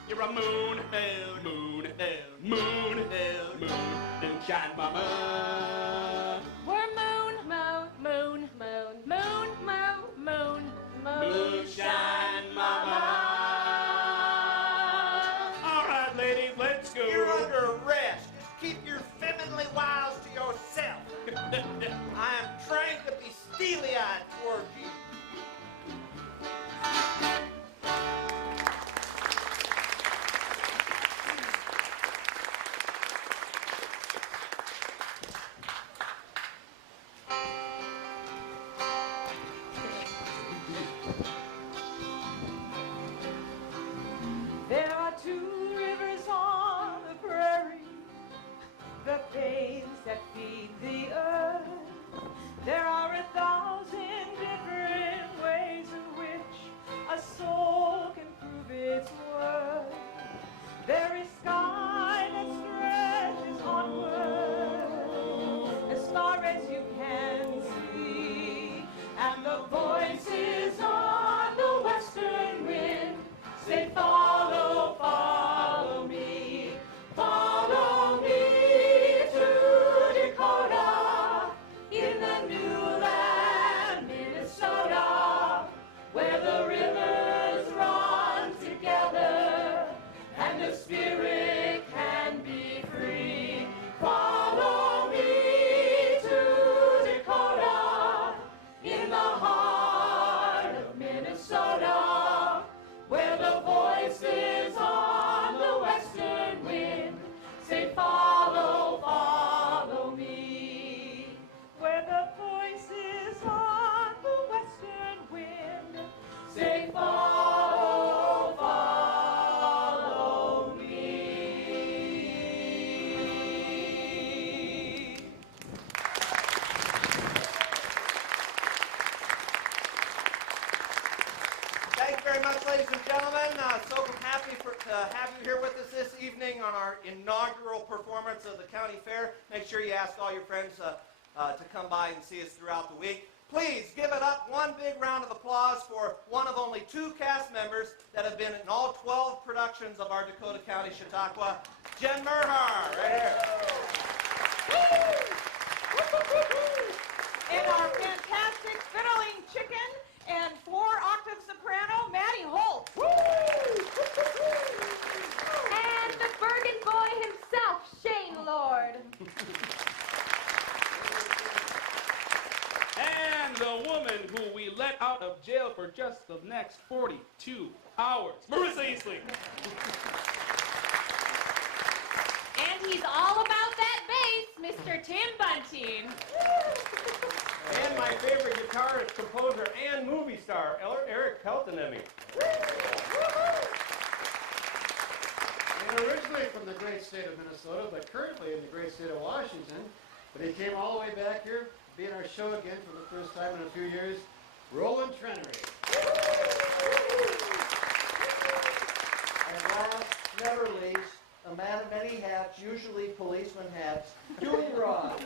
You're a moonshine mama. We're moon, Moonshine mama. All right, ladies, let's go. You're under arrest. Just keep your femininely wiles to yourself. I am trying to be steely-eyed towards you. There are two rivers on the prairie, the veins that feed the earth. There are 1,000 different ways in which a soul can prove its worth. There is sky that stretches onward as far as you can see, and the voices on the western wind say, follow, follow me to Dakota, in the new land, Minnesota, where the rivers run together and the spirit can be free. Follow me to Dakota, in the heart of Minnesota, where the voices on the western wind say, follow, follow me. Where the voices on the western wind say, follow, follow me. Thanks very much, ladies and gentlemen. So happy to have you here with us this evening on our inaugural performance of the County Fair. Make sure you ask all your friends to come by and see us throughout the week. Please give it up one big round of applause for one of only 2 cast members that have been in all 12 productions of our Dakota County Chataqua, Jen Merhar, right here. And our fantastic fiddling chicken and 4-octave soprano, Maddie Holt. And the Bergen boy himself, Shane Lord. And the woman who we let out of jail for just the next 42 hours, Marissa Eastley. And he's all about that bass, Mr. Tim Bunting. And my favorite guitarist, composer, and movie star, Eric Peltonemi. And originally from the great state of Minnesota, but currently in the great state of Washington, but he came all the way back here to be in our show again for the first time in a few years, Roland Trenery. And last, never least, a man of many hats, usually policeman hats, Dewey Rod.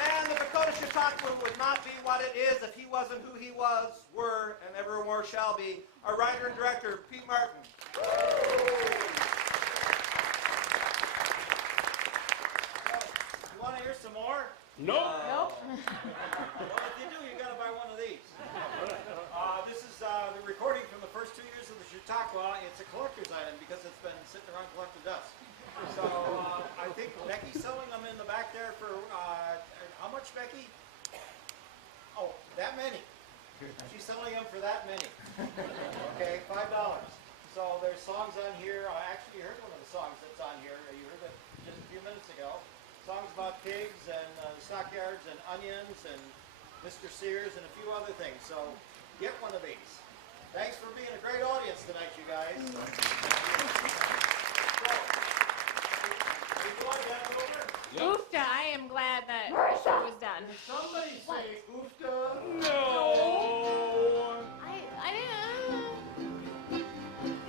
And the Dakota Chataqua would not be what it is if he wasn't who he was, were, and ever more shall be, our writer and director, Pete Martin. You want to hear some more? Nope. Nope. Well, if you do, you got to buy one of these. This is the recording from the first 2 years of the Chataqua. It's a collector's item because it's been sitting around collecting dust. So I think Becky's selling them in the back there for how much, Becky? Oh, that many. She's selling them for that many. Okay, $5. So there's songs on here. Actually, you heard one of the songs that's on here. You heard it just a few minutes ago. Songs about pigs and the stockyards and onions and Mr. Sears and a few other things. So get one of these. Thanks for being a great audience tonight, you guys. So, you go on down over. Oofta, I am glad that the show was done. Did somebody say oofta? No. I didn't.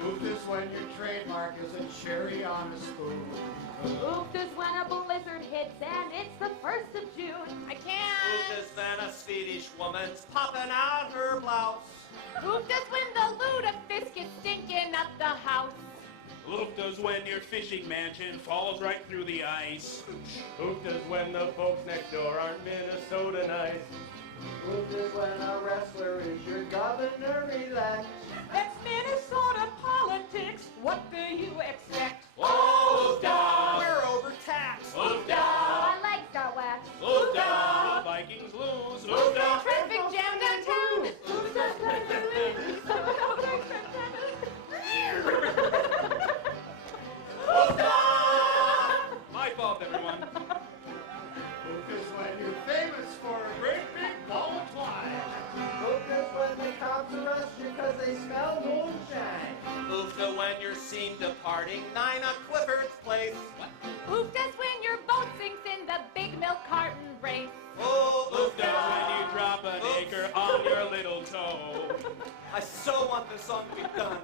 Oofta's when your trademark is a cherry on a spoon. Oofta's when a blizzard hits and it's the 1st of June. I can't. Who's this then a Swedish woman's popping out her blouse? Oofta's when the lutefisk is stinking up the house. Oofta's when your fishing mansion falls right through the ice. Oofta's when the folks next door aren't Minnesota nice. Oofta's when a wrestler is your governor-elect. It's Minnesota politics. What do you expect? Oofta! We're overtaxed. Oofta! Our legs are wet. Oofta! The Vikings lose. Oofta! Traffic jam downtown. Oofta's when the ladies My fault, everyone. Oofta's when you're famous for a great big ball of twine. Oofta's when the cops arrest you because they smell moonshine. Oofta when you're seen departing Nina Clifford's place. Oofta's when your boat sinks in the big milk carton race. Oh, Oofta's when you drop an acre on your little toe. I so want this song to be done.